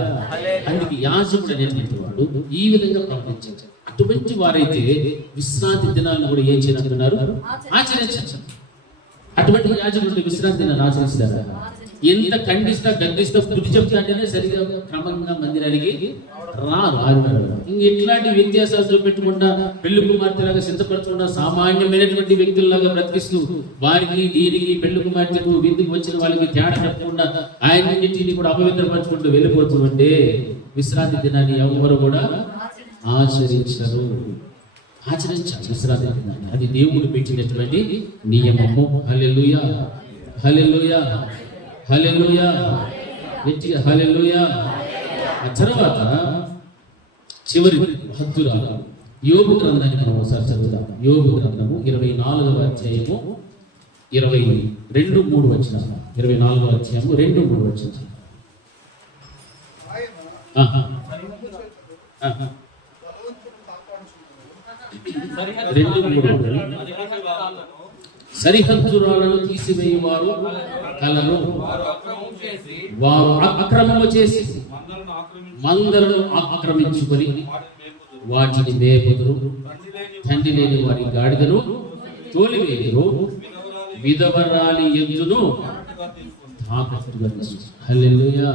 అందుకే యాజకుడు అనేటువంటి వాడు ఈ విధంగా ప్రవర్తించాడు. అటువంటి వారైతే విశ్రాంతి దినాలను కూడా ఏం చేయాలంటున్నారు? ఆచరించారు. అటువంటి యాజకుడు విశ్రాంతి దినాన్ని ఆచరిస్తారా? ఎంత ఖండిస్తా గద్దిస్తా బుద్ధి చెప్తాంటేనే సరిగా క్రమంగా మందిరానికి రారు. ఇంక ఇట్లాంటి వ్యత్యాసాలు చూపెట్టకుండా పెళ్లి కుమార్తెలాగా సిద్ధపరచకుండా సామాన్యమైనటువంటి వ్యక్తుల్లాగా బ్రతికిస్తూ వారికి దీనికి పెళ్లి కుమార్తెకు విందుకు వచ్చిన వాళ్ళకి తేడా పెట్టకుండా ఆయన్నింటిని కూడా అపవిత్రపరచుకుంటూ వెళ్ళిపోతుంటే విశ్రాంతి దినాన్ని ఎవరు కూడా ఆచరించారు. విశ్రాంతి దినాన్ని అది దేవుడు పెట్టినటువంటి నియమము. హల్లెలూయా. హల్లెలూయా. హల్లెలూయా. గట్టిగా హల్లెలూయా. ఆ తర్వాత చివరి హద్దురాలు యోబు గ్రంథాన్ని మనం ఒకసారి చదువుదాం. యోబు గ్రంథము 24వ అధ్యాయము 22-3 వచనాలు. 24వ అధ్యాయము 2-3 వచనాలు. సరిహద్దురాలను తీసివేయువారు కలరు. వారు అక్రమము చేసి మందలను ఆక్రమించుకొని వాటిని మేపుదురు. తండ్రి లేని వారి గాడిదను తోలివేయురు. విధవరాలి ఎద్దును తాకట్టుగా తీసుకుంటారు. హల్లెలూయా.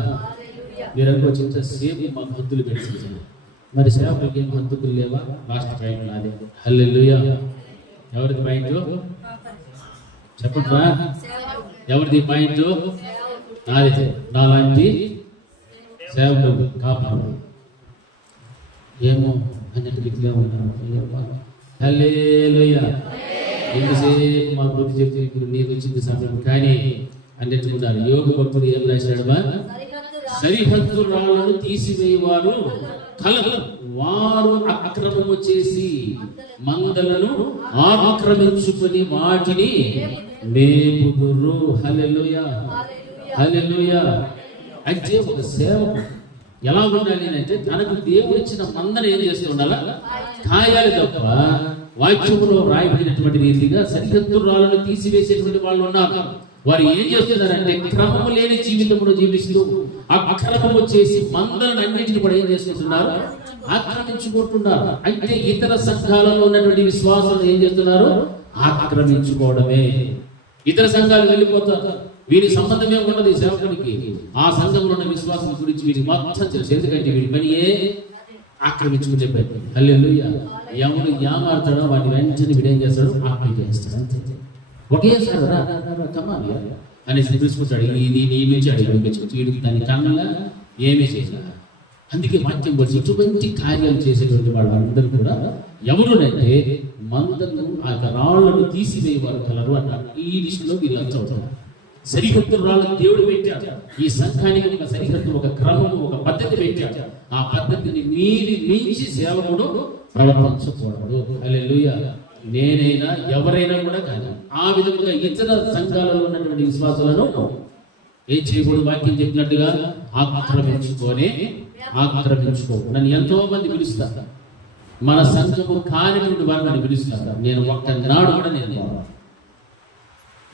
మీరంతా ఇంతసేపు మాకు హద్దులు పెడుతున్నారు. మరి సేవకులకి ఏం హద్దులు లేవా? లాస్ట్ పాయింట్ నాదే. హల్లెలూయా. ఎవరిది పాయింట్ చెప్పట్రా? ఎవరిది పాయింట్? నాదే. నాలాంటి సేవకులు కాపాడు. ఏమో అన్నట్టు గట్టిగా ఉన్నాను. హల్లెలూయా. ఎంతసేపు మా బుద్ధి చెప్తే ఇప్పుడు నీకు వచ్చింది సమయం కానీ అన్నట్టుకున్నారు. యోగ భక్తుడు ఏం రాశాడమా? సరిహద్దు రాళ్ళను తీసివేయవారు కలరు. వారు అక్రమము చేసి మందలను ఆక్రమించుకొని వాటిని మేపుదురు. హల్లెలూయా. హల్లెలూయా. అంటే ఒక సేవకు ఎలా ఉండాలి అంటే తనకు దేవుడు ఇచ్చిన మందను ఏం చేస్తుండాలా? కాయాలి తప్ప వాక్యములో రాయబడినటువంటి రీతిగా సరిహద్దు రాళ్ళను తీసివేసేటువంటి వాళ్ళు ఉన్నారు. వారు ఏం చేస్తున్నారంటే క్రమము లేని జీవితంలో జీవిస్తూ అక్రమము చేసి మందలను అన్నింటిని కూడా ఏం చేసుకుంటున్నారు? ఆక్రమించుకుంటున్నారు. అంటే ఇతర సంఘాలలో ఉన్నటువంటి విశ్వాసాలు ఏం చేస్తున్నారు? ఆక్రమించుకోవడమే. ఇతర సంఘాలు వెళ్ళిపోతారు. వీరి సంబంధమే ఉన్నది సేవకుడికి. ఆ సంఘంలో ఉన్న విశ్వాసం గురించి వీరికి మొత్తం తెలుసు. ఎందుకంటే వీరి పని ఆక్రమించుకునే పని. హల్లెలూయా. ఎవరు ఏమాడతాడో వాటి వెంటనే వీడేం చేస్తాడు? ఆక్రమించేస్తాడు. అంతే. ఒకేసారి కమాలి అనేసి పిలుచుకుంటాడు. ఇది నుంచి అడిగి దాని కన్నా ఏమీ చేయాలి. అందుకే వాక్యం వచ్చి ఇటువంటి కార్యాలు చేసేటువంటి వాళ్ళందరూ కూడా ఎవరునంటే మందను ఆ రాళ్లను తీసివేయవారు కలరు అన్నారు. ఈ లిస్టులో వీళ్ళంతా అవుతారు. సరిహద్దు రాళ్ళను దేవుడు పెట్టాడు. ఈ సంఘానికి ఒక సరిహద్దు, ఒక క్రమము, ఒక పద్ధతి పెట్టాడు. ఆ పద్ధతిని మించి సేవకుడు ప్రవర్తించకూడదు. హల్లెలూయా. నేనైనా ఎవరైనా కూడా కానీ ఆ విధముగా ఇతర సంఘాలలో ఉన్నటువంటి విశ్వాసాలను ఏం చేయకూడదు. వాక్యం చెప్పినట్టుగా ఆక్రమించుకో. నన్ను ఎంతో మంది పిలుస్తారు, మన సంఘము కానిటువంటి వారిని పిలుస్తారు. నేను ఒక్కనాడు కూడా నేను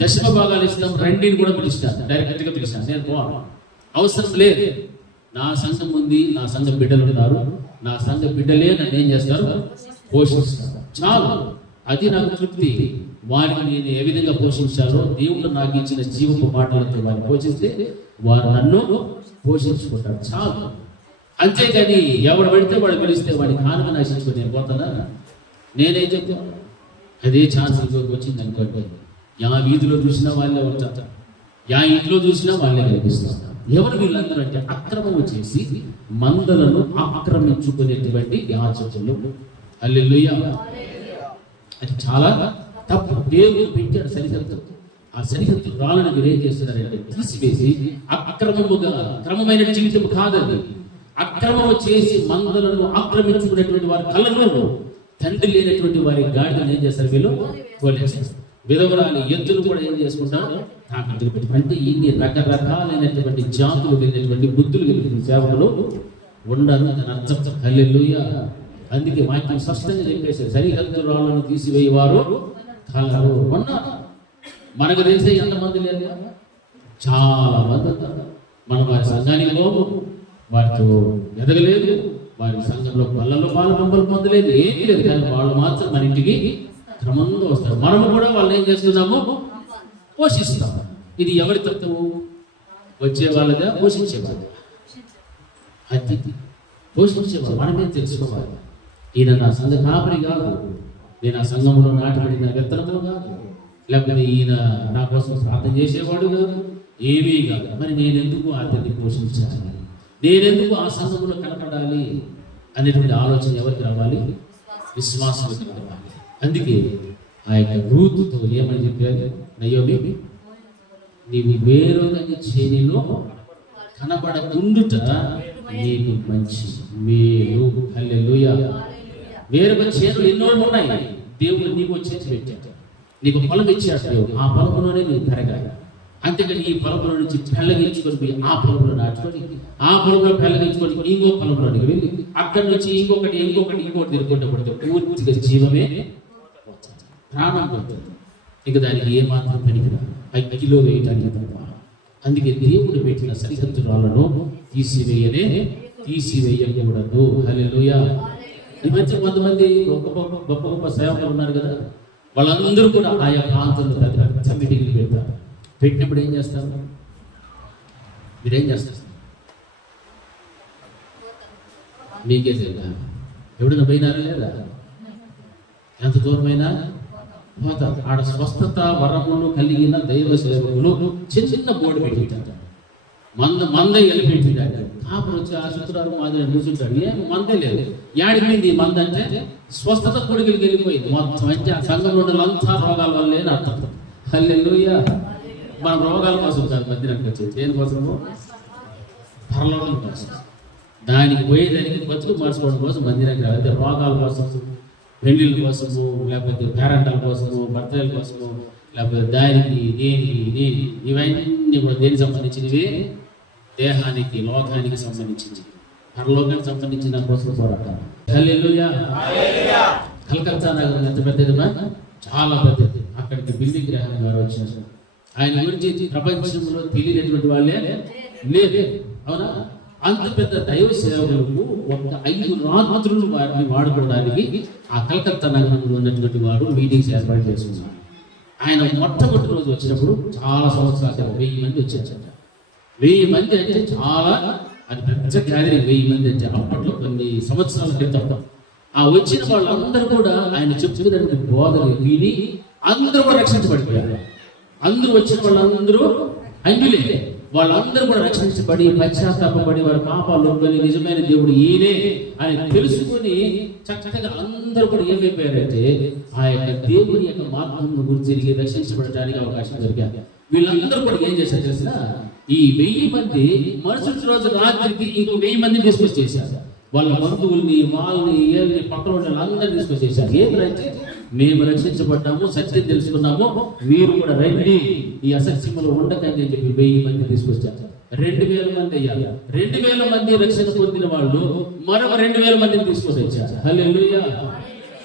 దశమ భాగాలు ఇస్తాం రండిని కూడా పిలుస్తాను, డైరెక్ట్ గా పిలుస్తాను. నేను పోను, అవసరం లేదు. నా సంఘం ఉంది, నా సంఘ బిడ్డలు ఉన్నారు, నా సంఘ బిడ్డలే నన్ను ఏం చేస్తారు, పోషిస్తారు. చాలు, అది నాకు తృప్తి. వారిని నేను ఏ విధంగా పోషించాలో దేవుడు నాకు ఇచ్చిన జీవపు మాటలతో వారిని పోషిస్తే వారు నన్ను పోషించుకుంటారు. చాలు. అంతేకాని ఎవడు పెడితే వాడు పిలిస్తే వాడిని కానుక నాశించుకుని నేను పోతానా? నేనేం చెప్తాను? అదే ఛాన్స్ వచ్చింది అనుకోండి, యా వీధిలో చూసినా వాళ్ళే ఉంటారు, యా ఇంట్లో చూసినా వాళ్ళే కనిపిస్తారు. ఎవరు వీళ్ళందరూ అంటే అక్రమం చేసి మందలను ఆక్రమించుకునేటువంటి యాజకులు. హల్లెలూయా. అది చాలా తప్పు. దేవుడు పెట్టాడు సరిహద్దు. ఆ సరిహద్దు రాళ్ళని మీరు ఏం చేస్తున్నారంటే తీసివేసి అక్రమముగా, క్రమమైన జీవితం కాదని అక్రమము చేసి మందలను ఆక్రమించుకునేటువంటి వారి కళ్ళను తండ్రి లేనటువంటి వారి గాడిని ఏం చేస్తారు, వీళ్ళు తోలేస్తారు. విధవరాలు ఎద్దులు కూడా ఏం చేసుకుంటారు, అంటే ఇన్ని రకరకాలైనటువంటి జాతులు కలిగినటువంటి బుద్ధులు కలిగిన సేవకులు ఉండరు. అని అర్థం. హల్లెలూయా. అందుకే వాక్యం స్పష్టంగా చెప్పేశారు, సరిహద్దు రాళ్ళను తీసివేయవారు కలరు ఉన్నారు. మనకు తెలిసే ఎంతమంది లేదు, చాలా మంది ఉన్నారు. మనం వారి సంఘానికి పోము, వారితో ఎదగలేదు, వారి సంఘంలో పళ్ళలో పాలు పంపలు పొందలేదు, ఏమీ లేదు. కానీ వాళ్ళు మాత్రం మన ఇంటికి క్రమంగా వస్తారు. మనము కూడా వాళ్ళు ఏం చేస్తున్నాము, పోషిస్తాము. ఇది ఎవరి తత్వము? వచ్చే వాళ్ళదా, పోషించేవాళ్ళ? అతిథి పోషించేవాళ్ళు. మనమే తెలుసుకోవాలి, ఈయన నా సంఘ కాపరి కాదు, నేను ఆ సంఘంలో నాటబడిన విత్తనము కాదు, లేకపోతే ఈయన నా కోసం ప్రార్థన చేసేవాడు కాదు, ఏమీ కాదు. మరి నేనెందుకు అతన్ని పోషించాలి, నేనెందుకు ఆ సంఘంలో కనపడాలి అనేటువంటి ఆలోచన ఎవరికి రావాలి? విశ్వాసం రావాలి. అందుకే ఆ యొక్క రూతుతో ఏమని చెప్పారు, నయోమి, నీవు వేరొక చేనిలో కనబడకుండుట నీకు మంచి మేలు. హల్లెలూయా. వేరొక చేనులు ఎన్నో ఉన్నాయి, దేవుడు నీకు చేసి పెట్టాడు, నీకు పొలం ఇచ్చాడు దేవుడు. ఆ పొలంలోనే నువ్వు పెరగాలి. అంతేకాని ఈ పొలంలో నుంచి పెళ్ళగించుకొని పోయి ఆ పొలంలో నాటుకొని, ఆ పొలంలో పెళ్ళగించుకొని ఇంకో పొలంలోనికి వెళ్ళి అక్కడి నుంచి ఇంకొకటి తిరుగుకుంటూ పడితే పూర్తిగా జీవమే ప్రాణం పడుతుంది. ఇక దానికి ఏమాత్రం పనికిరా, అగ్గిలో వేయటానికి తప్ప. అందుకే దేవుడు పెట్టిన సరిహద్దు రాళ్ళను తీసివేయకూడదు. హల్లెలూయా. ఈ మధ్య కొంతమంది గొప్ప గొప్ప సేవకులు ఉన్నారు కదా, వాళ్ళందరూ కూడా ఆయా ప్రాంతంలో పెద్ద మీటింగ్లు పెడతారు. పెట్టినప్పుడు ఏం చేస్తారు, మీరేం చేస్తారు? మీకే తెలియదా? ఎవడైనా పోయినారా లేదా? ఎంత దూరమైనా పోతారు. ఆడ స్వస్థత వరములు కలిగిన దైవ సేవకులు చిన్న బోర్డు పెట్టింటారు, మంద వెళ్ళిపెట్టింటాడు. కాపురు వచ్చి ఆ శుక్రవారం మాదిరి కూర్చుంటాడు, ఏం మందే లేదు. ఏడిపోయింది మంద అంటే స్వస్థత కొడుకులకి వెళ్ళిపోయింది మొత్తం. అంటే ఆ సంఘంలో అంతా రోగాల వల్లే అని అర్థం. హల్లెలూయా. మన రోగాల కోసం కాదు మందిరానికి వచ్చేది, దేనికోసము? పరలోకం కోసం. దానికి పోయేదానికి బతుకు మార్చుకోవడం కోసం మందిరానికి రావాలి. రోగాల కోసం, పెళ్లిళ్ళ కోసము, లేకపోతే పేరెంటాల కోసము, భర్తల కోసము, లేకపోతే దానికి దేనికి ఇవన్నీ కూడా దేనికి సంబంధించినవి? దేహానికి, లోకానికి సంబంధించింది. పరలోకానికి సంబంధించిన కోసం పోరాటం. హల్లెలూయా. కలకత్తా నగరం ఎంత పెద్దదిమా? చాలా పెద్దది. అక్కడికి బిల్లి గ్రహం గారు వచ్చారు. ఆయన గురించి ప్రపంచంలో తెలియనటువంటి వాళ్ళే లేదు, అవునా? అంత పెద్ద దైవ సేవకులకు ఒక 5 రాత్రులు వారిని వాడుకోవడానికి ఆ కలకత్తా నగరంలో ఉన్నటువంటి వారు మీటింగ్స్ ఏర్పాటు చేసుకున్నారు. ఆయన మొట్టమొదటి రోజు వచ్చినప్పుడు చాలా సంవత్సరాలు 1000 మంది వచ్చారు. 1000 మంది అంటే చాలా, అది పెద్ద గ్యాదరింగ్. 1000 మంది అంటే అప్పట్లో కొన్ని సంవత్సరాల క్రితం. ఆ వచ్చిన వాళ్ళందరూ కూడా ఆయన చెప్తున్నటువంటి బోధలు విని అందరూ కూడా రక్షించబడిపోయారు. అందరూ వచ్చిన వాళ్ళందరూ అన్యులే, వాళ్ళందరూ కూడా రక్షించబడి పశ్చాత్తాపడి వారి పాపాలు ఒప్పుకొని నిజమైన దేవుడు ఈయనే అని తెలుసుకొని చక్కగా అందరూ కూడా ఏమైపోయారంటే ఆ యొక్క దేవుని యొక్క మార్గం గురించి తిరిగి రక్షించబడటానికి అవకాశం దొరికారు. వీళ్ళందరూ కూడా ఏం చేశారు తెలిసిన, ఈ 1000 మంది మరుసటి రోజు రాత్రికి ఇంకో 1000 మందిని డిస్కస్ చేశారు. వాళ్ళ బంధువుల్ని, వాళ్ళని, ఏళ్ళని, పక్కన వాళ్ళని అందరినీ డిస్కస్ చేశారు. ఏమంటే మేము రక్షించబడ్డాము, సత్యం తెలుసుకున్నాము, వీరు కూడా రండి ఈ అసత్యములో ఉండకండి అని చెప్పి 1000 మంది తీసుకొచ్చారు. 2000 మంది అయ్యారు. 2000 మంది రక్షణ పొందిన వాళ్ళు మరొక 2000 మందిని తీసుకొని వచ్చారు. హల్లెలూయా,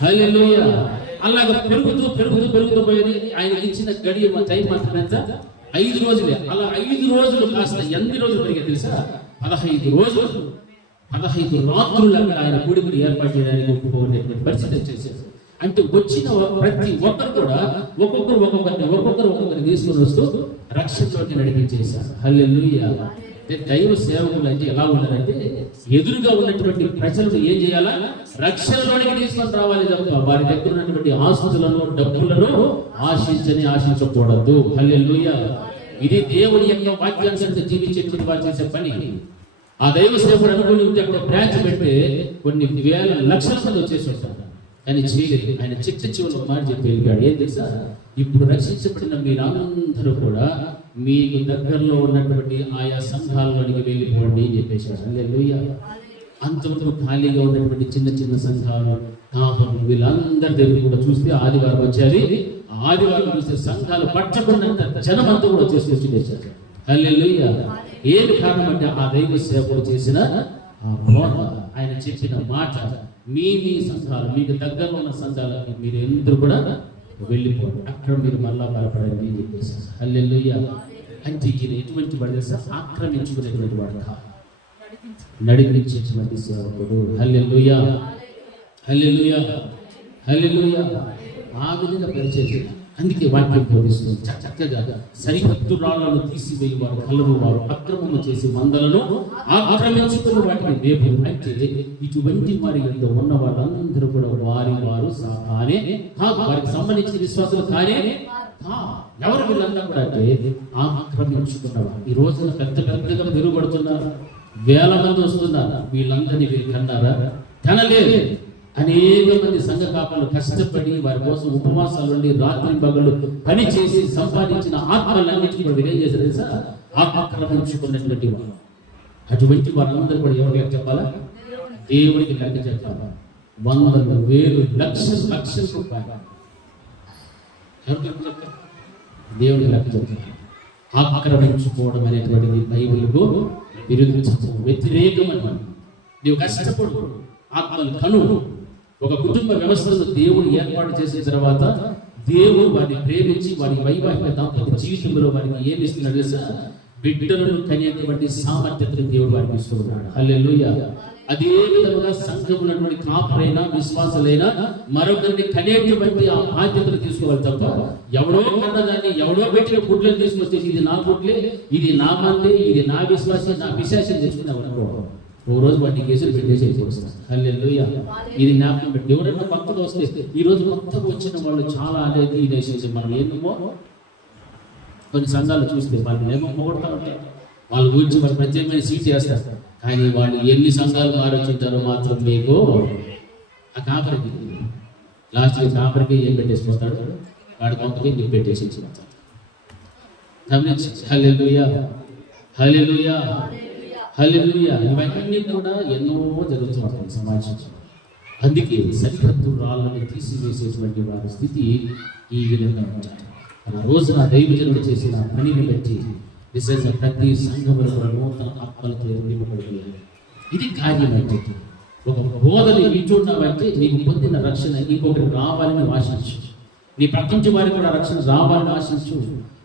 హల్లెలూయా. అలాగా పెరుగుతూ పెరుగుతూ పెరుగుతూ పోయేది. ఆయనకి ఇచ్చిన గడియ టైం మాత్రం ఎంత? 5 రోజులే. అలా 5 రోజులు కాస్త ఎన్ని రోజులు పెరిగాయి తెలుసా? 15 రోజులు, 15 రాత్రులు అక్కడ ఆయన కూడికలు ఏర్పాటు చేయడానికి ఒప్పుకోనేటువంటి పరిస్థితి వచ్చేసారు. అంటే వచ్చిన ప్రతి ఒక్కరు కూడా ఒక్కొక్కరిని తీసుకొని వస్తూ రక్షణలోకి నడిపించేశారు. హల్లెలూయా. దైవ సేవకులు అంటే ఎలా ఉన్నారంటే ఎదురుగా ఉన్నటువంటి ప్రజలను ఏం చేయాలా? రక్షణలోనికి తీసుకొని రావాలి తప్ప వారి దగ్గర ఉన్నటువంటి ఆస్తులను, డబ్బులను ఆశించకూడదు. హల్లెలూయా. ఇది దేవుని యొక్క వాక్యానుసరించి జీవించేటువంటి వారు చేసే పని. ఆ దైవ సేవకుడు అనుకుని ఉంటే అక్కడ బ్రాంచ్ పెడితే కొన్ని వేల లక్షల మంది వచ్చేసి ఉంటారు. కానీ చేయలేదు. ఆయన చిట్ట చివరి మాట చెప్పి వెళ్ళాడు. ఏం తెలుసా? ఇప్పుడు రక్షించబడిన మీరందరూ కూడా మీకు దగ్గరలో ఉన్నటువంటి ఆయా సంఘాలలోనికి వెళ్ళిపోండి అని చెప్పేశాడు. హల్లెలూయా. అంతవరకు ఖాళీగా ఉన్నటువంటి చిన్న చిన్న సంఘాలు, కాపులు, వీళ్ళందరి దగ్గర కూడా చూస్తే ఆదివారం వచ్చారు. ఆదివారం చూస్తే సంఘాలు పట్టకున్నంత జనం అంతా కూడా చేసుకొచ్చి తెచ్చారు. హల్లెలూయా. ఏది కారణం అంటే ఆ దైవ సేవకుడు చేసిన ఆ బోధ, ఆయన చెప్పిన మాట. మీ సంఘాలు, మీకు దగ్గరలో ఉన్న సంఘాలకి మీరు ఎందుకు కూడా వెళ్ళిపోండి, అక్కడ మీరు మళ్ళా బలపడండి అని చెప్పేశారు. హల్లెలూయా. అంటే ఈయన ఎటువంటి వాడు తెలుసా? ఆక్రమించుకునేటువంటి వాడు కాదు, నడిపించేటువంటి సేవకుడు. హల్లెలూయా, హల్లెలూయా, హల్లెలూయా. ఆ విధంగా పరిచయం. అందుకే వాక్యం బోధిస్తుంది చక్కగా. సరిహద్దు రాళ్లను తీసివేయవారు, కలరువారు, అక్రమము చేసి మందలను ఆక్రమించుకుని వాటిని రేపు. అంటే ఇటువంటి వారి యొక్క ఉన్న వాళ్ళందరూ కూడా వారు సానే కాదు, వారికి సంబంధించిన విశ్వాసాలు కానే. ఎవరు వీళ్ళంతా కూడా అంటే ఆక్రమించుకున్నవారు. ఈ రోజున పెద్దగా మెరుగుపడుతున్నారు, వేల మంది వస్తున్నారు. వీళ్ళందరినీ వీరు కన్నారా? కనలేదు. అనేక మంది సంఘ కాపాలు కష్టపడి వారి కోసం ఉపవాసాలు ఉండి రాత్రి పగలు పని చేసి సంపాదించిన ఆత్మలన్నింటినీ కూడా వీరేం చేశారు తెలుసా? ఆక్రమించుకున్నటువంటి వారు. అటువంటి వారందరూ కూడా ఎవరు లెక్క చెప్పాలా? దేవుడికి లెక్క చెప్పాలా? 100,000, 1,00,000 రూపాయలు దేవుడికి లెక్క చెప్పాలి. ఆక్రమించుకోవడం అనేటువంటిది బైబిల్కు వ్యతిరేకమైన. నీవు కష్టపడు, ఆత్మలు కను. ఒక కుటుంబ వ్యవస్థను దేవుడు ఏర్పాటు చేసిన తర్వాత దేవుడు వారిని ప్రేమించి వారి వైవాహిక దాంపత్య జీవితంలో వారికి ఏమి ఇస్తున్నాడు తెలుసా? బిడ్డలను కనేటువంటి సామర్థ్యతను దేవుడు వారికి ఇస్తున్నాడు. హల్లెలూయా. అదే విధంగా సంఘమునటువంటి కాపురైనా విశ్వాసులైనా మరొకరిని కనేటువంటి ఆ బాధ్యతను తీసుకోవాలి తప్ప ఎవడో కన్నదాన్ని ఎవడో పెట్టిన గుడ్లను తీసుకొచ్చేసి ఇది నా గుడ్లే, ఇది నా మందే, ఇది నా విశ్వాసం, నా విశ్వాసం తెచ్చుకున్నావు అనుకో, ఓ రోజు వాటిని కేసులు పెట్టేసి వస్తారు. హల్లెలూయా. ఇది జ్ఞాపకం పెట్టి ఎవరైనా కొత్తగా వస్తే, ఈ రోజు కొత్తగా వచ్చిన వాళ్ళు చాలా అనేది ఇది మనం ఏమో కొన్ని సంఘాలు చూస్తే వాళ్ళు ఏమో పొగడతా ఉంటారు, వాళ్ళ గురించి వాళ్ళు ప్రత్యేకమైన సీట్ చేస్తారు. కానీ వాళ్ళు ఎన్ని సంఘాలు మారొచ్చుంటారో మాత్రం మీకు ఆ కాపరికి లాస్ట్ కాపరికి ఏం పెట్టేసుకొస్తాడు? వాడి కొంపకి నీకు పెట్టేసి గమనించండి. హల్లెలూయా, హల్లెలూయా, హల్లెలూయా. ఇవన్నీ కూడా ఎన్నో జరుగుతుంటాయి సమాజంలో. అందుకే సరిహద్దు రాళ్ళని తీసివేసేటువంటి వారి స్థితి ఈ విధంగా ఉంటారు. ఆ రోజున దైవజనుడు చేసిన పనిని బట్టి నిజంగా ప్రతి సంఘంలో కూడా నూతన ఆత్మలతో నింపబడిపోయాయి. ఇది కార్యం అంటే ఒక బోధన వింటున్నావంటే నీకు పొందిన రక్షణ ఇంకొకటి రావాలని ఆశించు. నీ ప్రపంచ వారికి కూడా రక్షణ రావాలని ఆశించు.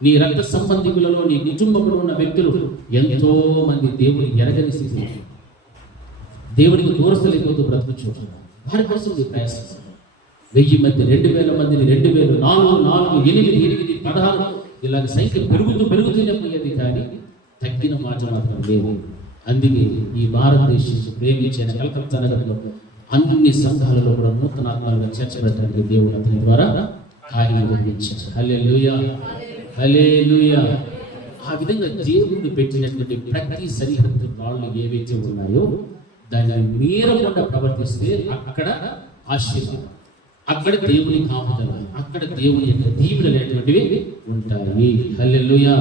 నీ రక్త సంబంధికులలో నీ కుటుంబంలో ఉన్న వ్యక్తులు ఎంతో మంది దేవుని ఎరగని స్థితి, దేవునికి దూరస్థులైపోతూ బ్రతుకుచుంటున్నారు. వారి కోసం నీ ప్రయాసం. 1000 మంది, 2000 మందిని, 2000, 4, 8, 16 ఇలాగ సంఖ్య పెరుగుతూనే పోయేది, కానీ తగ్గిన మాట మాత్రం లేదు. అందుకే ఈ భారతదేశం ప్రేమించిన కలకత్తా నగరంలో అన్ని సంఘాలలో కూడా నూతన ఆత్మలను చేర్చబడటానికి దేవుడు అతని ద్వారా కార్యం నిర్వహించారు. హల్లెలూయా, హల్లెలూయా. ఆ విధంగా దేవుడు పెట్టినటువంటి ప్రతి సరిహద్దు రాళ్ళు ఏవైతే ఉన్నాయో దాన్ని మీరకుండా ప్రవర్తిస్తే అక్కడ ఆశీర్వాదం, అక్కడ దేవుని కాపుదల, అక్కడ దేవుని యొక్క దీవులు అనేటువంటివి ఉంటాయి. హల్లెలూయా.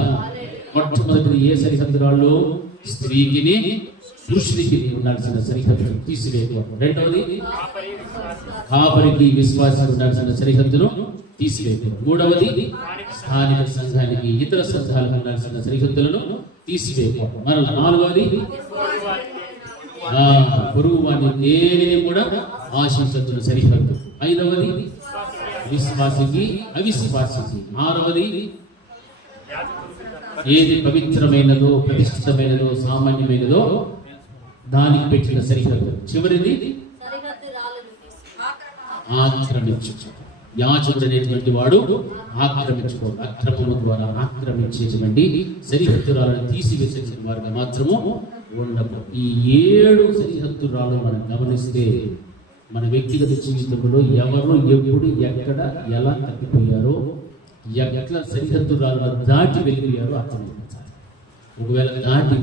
మొట్టమొదటి ఏ సరిహద్దు రాళ్ళు? స్త్రీకిని పురుషుడికి నీ ఉండాల్సిన సరిహద్దును తీసివేయకు. రెండవది, కాపరికి విశ్వాసం ఉండాల్సిన సరిహద్దును తీసివేయకు. మూడవది, స్థానిక సంఘానికి ఇతర సంఘాలకు ఉండాల్సిన సరిహద్దులను తీసివేయకు. మరలా నాలుగవది, పొరుగు వాడిని దేనిని కూడా ఆశించద్దును సరిహద్దు. ఐదవది, విశ్వాసికి అవిశ్వాసికి. ఆరవది, ఏది పవిత్రమైనదో ప్రతిష్ఠితమైనదో సామాన్యమైనదో దానికి పెట్టిన సరిహద్దు. చివరిది, ఆక్రమించు. యాజకుడు అనేటువంటి వాడు ఆక్రమించుకో. అక్రమము ద్వారా ఆక్రమించేటువంటి సరిహద్దురాలను తీసివేసేటువంటి వారుగా మాత్రము ఉండదు. ఈ 7 సరిహద్దురాలు మనం గమనిస్తే మన వ్యక్తిగత జీవితంలో ఎవరు ఎప్పుడు ఎక్కడ ఎలా తప్పిపోయారో, ఎట్లా సరిహద్దురాలను దాటి వెళ్ళిపోయారో అర్థమైపోతారు. ఒకవేళ దాటి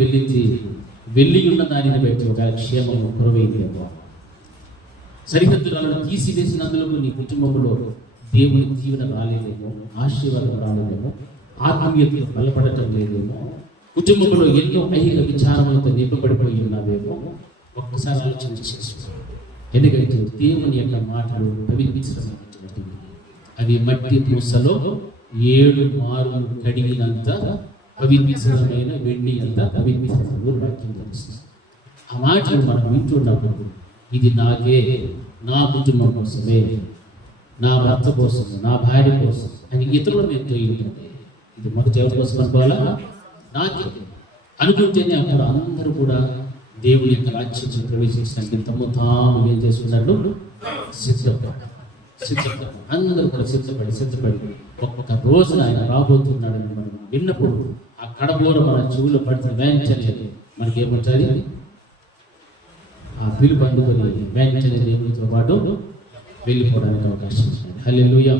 వెళ్ళి ఉన్న దానిని బట్టి ఒకవేళ క్షేమము కొరవైందేమో, సరిహద్దులను తీసివేసినందుకు నీ కుటుంబంలో దేవుని దీవెన రాలేదేమో, ఆశీర్వాదం రాలేదేమో, ఆత్మీయతలు బలపడటం లేదేమో, కుటుంబంలో ఎన్నో ఐహిక విచారములతో నింపబడిపోయి ఉన్నావేమో, ఒక్కసారి ఆలోచన చేసుకో. ఎందుకంటే దేవుని యొక్క మాటలు పవిత్రమైనటువంటివి. అవి మట్టి పూసలో 7 మార్లు కడిగినంత పవిత్రమైన వెండి అంత పవిత్రము వాక్యం తెలుస్తుంది. ఆ మాటలు మనం వింటున్నప్పుడు ఇది నాకే, నా కుటుంబం కోసమే, నా భర్త కోసం, నా భార్య కోసం అని ఇతరులను ఎంతో ఉంటుంది. ఇది మొదటి ఎవరి కోసం అనుకోవాలా? నాకే అనుకుంటేనే అప్పుడు అందరూ కూడా దేవుని యొక్క రాజ్యం ప్రవేశించడానికి తాము ఏం చేస్తున్నారు? సిద్ధపడి అందరూ కూడా సిద్ధపడి ఒక్కొక్క రోజున ఆయన రాబోతున్నాడని మనం విన్నప్పుడు ఆ కడబోర మన చెవులో పడిన వెంటనే మనకి ఏమంటుంది? ఆ పిలుపు అందుకొని వెంటనే దేవునితో పాటు వెళ్ళిపోవడానికి అవకాశం ఉంది. హల్లెలూయా.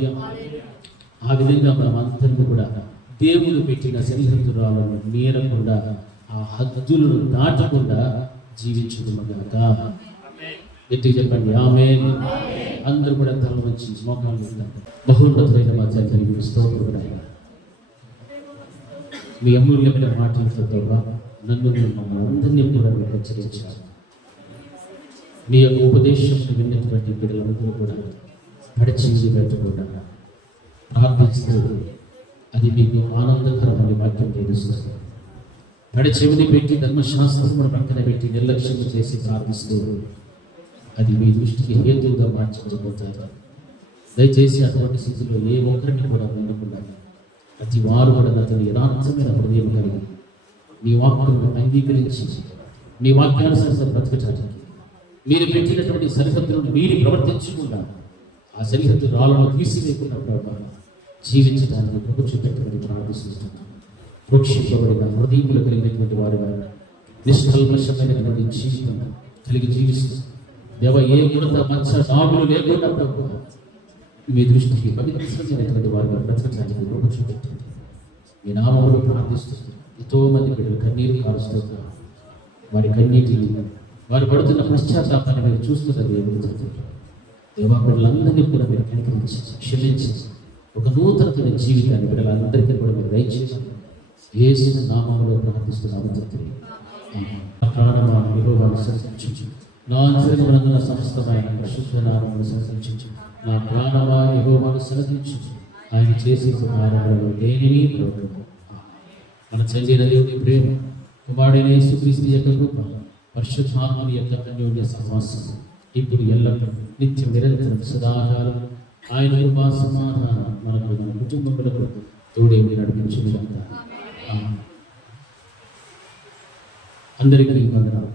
ఆ విధంగా మనం అందరినీ కూడా దేవుడు పెట్టిన సరిహద్దురాలను మీరకుండా, ఆ హద్దులను దాటకుండా జీవించుకున్నగాక. గట్టిగా చెప్పండి ఆమేన్. అందరూ కూడా తల వంచి మోకాలు పెట్టండి. బహున్నతమైన మా తండ్రి స్తోత్రములు. మీ అమూల్యమైన మాటలతో ద్వారా నన్ను మమ్మల్ని అందరినీ కూడా మీరు హెచ్చరించారు. మీ యొక్క ఉపదేశం విన్నటువంటి బిడ్డలందరూ కూడా పడిచింది పెట్టకుండా ప్రార్థిస్తూ అది మీకు ఆనందకరమని వాక్యం తెలుస్తుంది. చెవిని పెట్టి ధర్మశాస్త్రమును పక్కన పెట్టి నిర్లక్ష్యం చేసి ప్రార్థిస్తూ అది మీ దృష్టికి హేతువుగా మార్చబడిపోతారు. దయచేసి అటువంటి స్థితిలో ఏ ఒక్కరిని కూడా ఉండకుండా ప్రతి వారు కూడా అతను యథార్థమైన హృదయం కలిగి మీ వాక్యాలను అంగీకరించి మీ వాక్యానుసారంగా బ్రతకటానికి మీరు పెట్టినటువంటి సరిహద్దులను మీరు ప్రవర్తించకుండా ఆ సరిహద్దు రాళ్ళను తీసివేయకుండా ప్రభావం జీవించడానికి ప్రభు చూపెట్టమని ప్రార్థిస్తున్నాను. ప్రోక్షింపబడిన హృదయములు కలిగినటువంటి వారు నిష్కల్మషమైనటువంటి జీవితం కలిగి జీవిస్తూ దేవ ఏ ముడత మచ్చ నాగులు లేకుండా ప్రభు మీ దృష్టికి పవిత్రమైనటువంటి వారుగా బ్రతకడానికి ప్రభు చూపెట్టండి. మీ నామములు ప్రార్థిస్తుంది. ఎంతో మంది బిడ్డలు కన్నీరు కారుస్తూ వారి కన్నీటిని వారు పడుతున్న పశ్చాత్తాపాన్ని మీరు చూస్తున్నది దేవుడు. దేవా బిడ్డలందరినీ కూడా మీరు కనికరించి క్షమించి ఒక నూతనమైన జీవితాన్ని బిడ్డలందరికీ కూడా మీరు దయచేసి యేసు నామములో ప్రార్థిస్తున్నాము తండ్రి. నా ప్రాణమా యెహోవాను సంతోషించు, నా అంతరంగమునందున సమస్తమైన పరిశుద్ధ నామమును సంతోషించు. నా ప్రాణమా యెహోవాను సంతోషించు, ఆయన చేసే ఉపకారములను దేనిని ప్రోత్సహించు. మన తండ్రి దేవుని ప్రేమ, కుమారుడైన యేసుక్రీస్తు యొక్క కృప, పరిశుద్ధాత్మని యొక్క అన్యోన్య సహవాసం ఇప్పుడు ఎల్లప్పుడూ నిత్యం నిరంతరం సదాకాలం ఆయన కృపా సమాధానం మనకు మన కుటుంబములకు తోడే నడిపించుగాక. అందరికీ వందనాలు.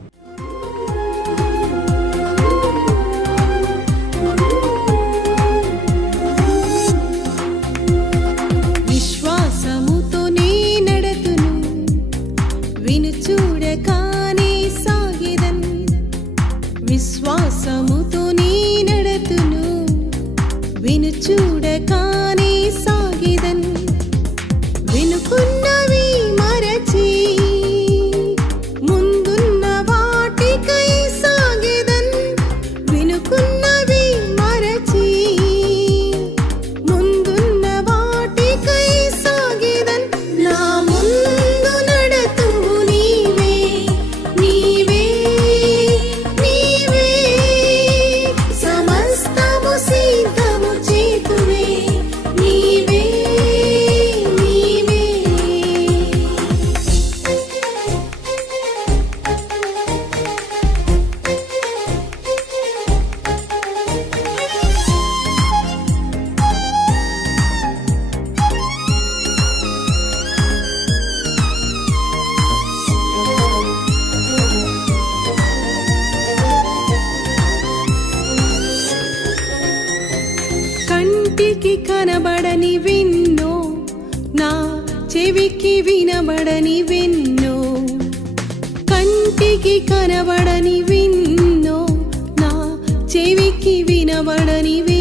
విశ్వాసముతో నీ నడతును, విను చూడకానే సాగిదన్. విశ్వాసముతో నీ నడతును, విను చూడకానే సాగిదన్. వినుకున్నవి మరచి ముందున్న కనబడని విన్నో నా చెవికి వినబడని విన్నో కంటికి కనబడని విన్నో నా చెవికి వినబడని విన్నో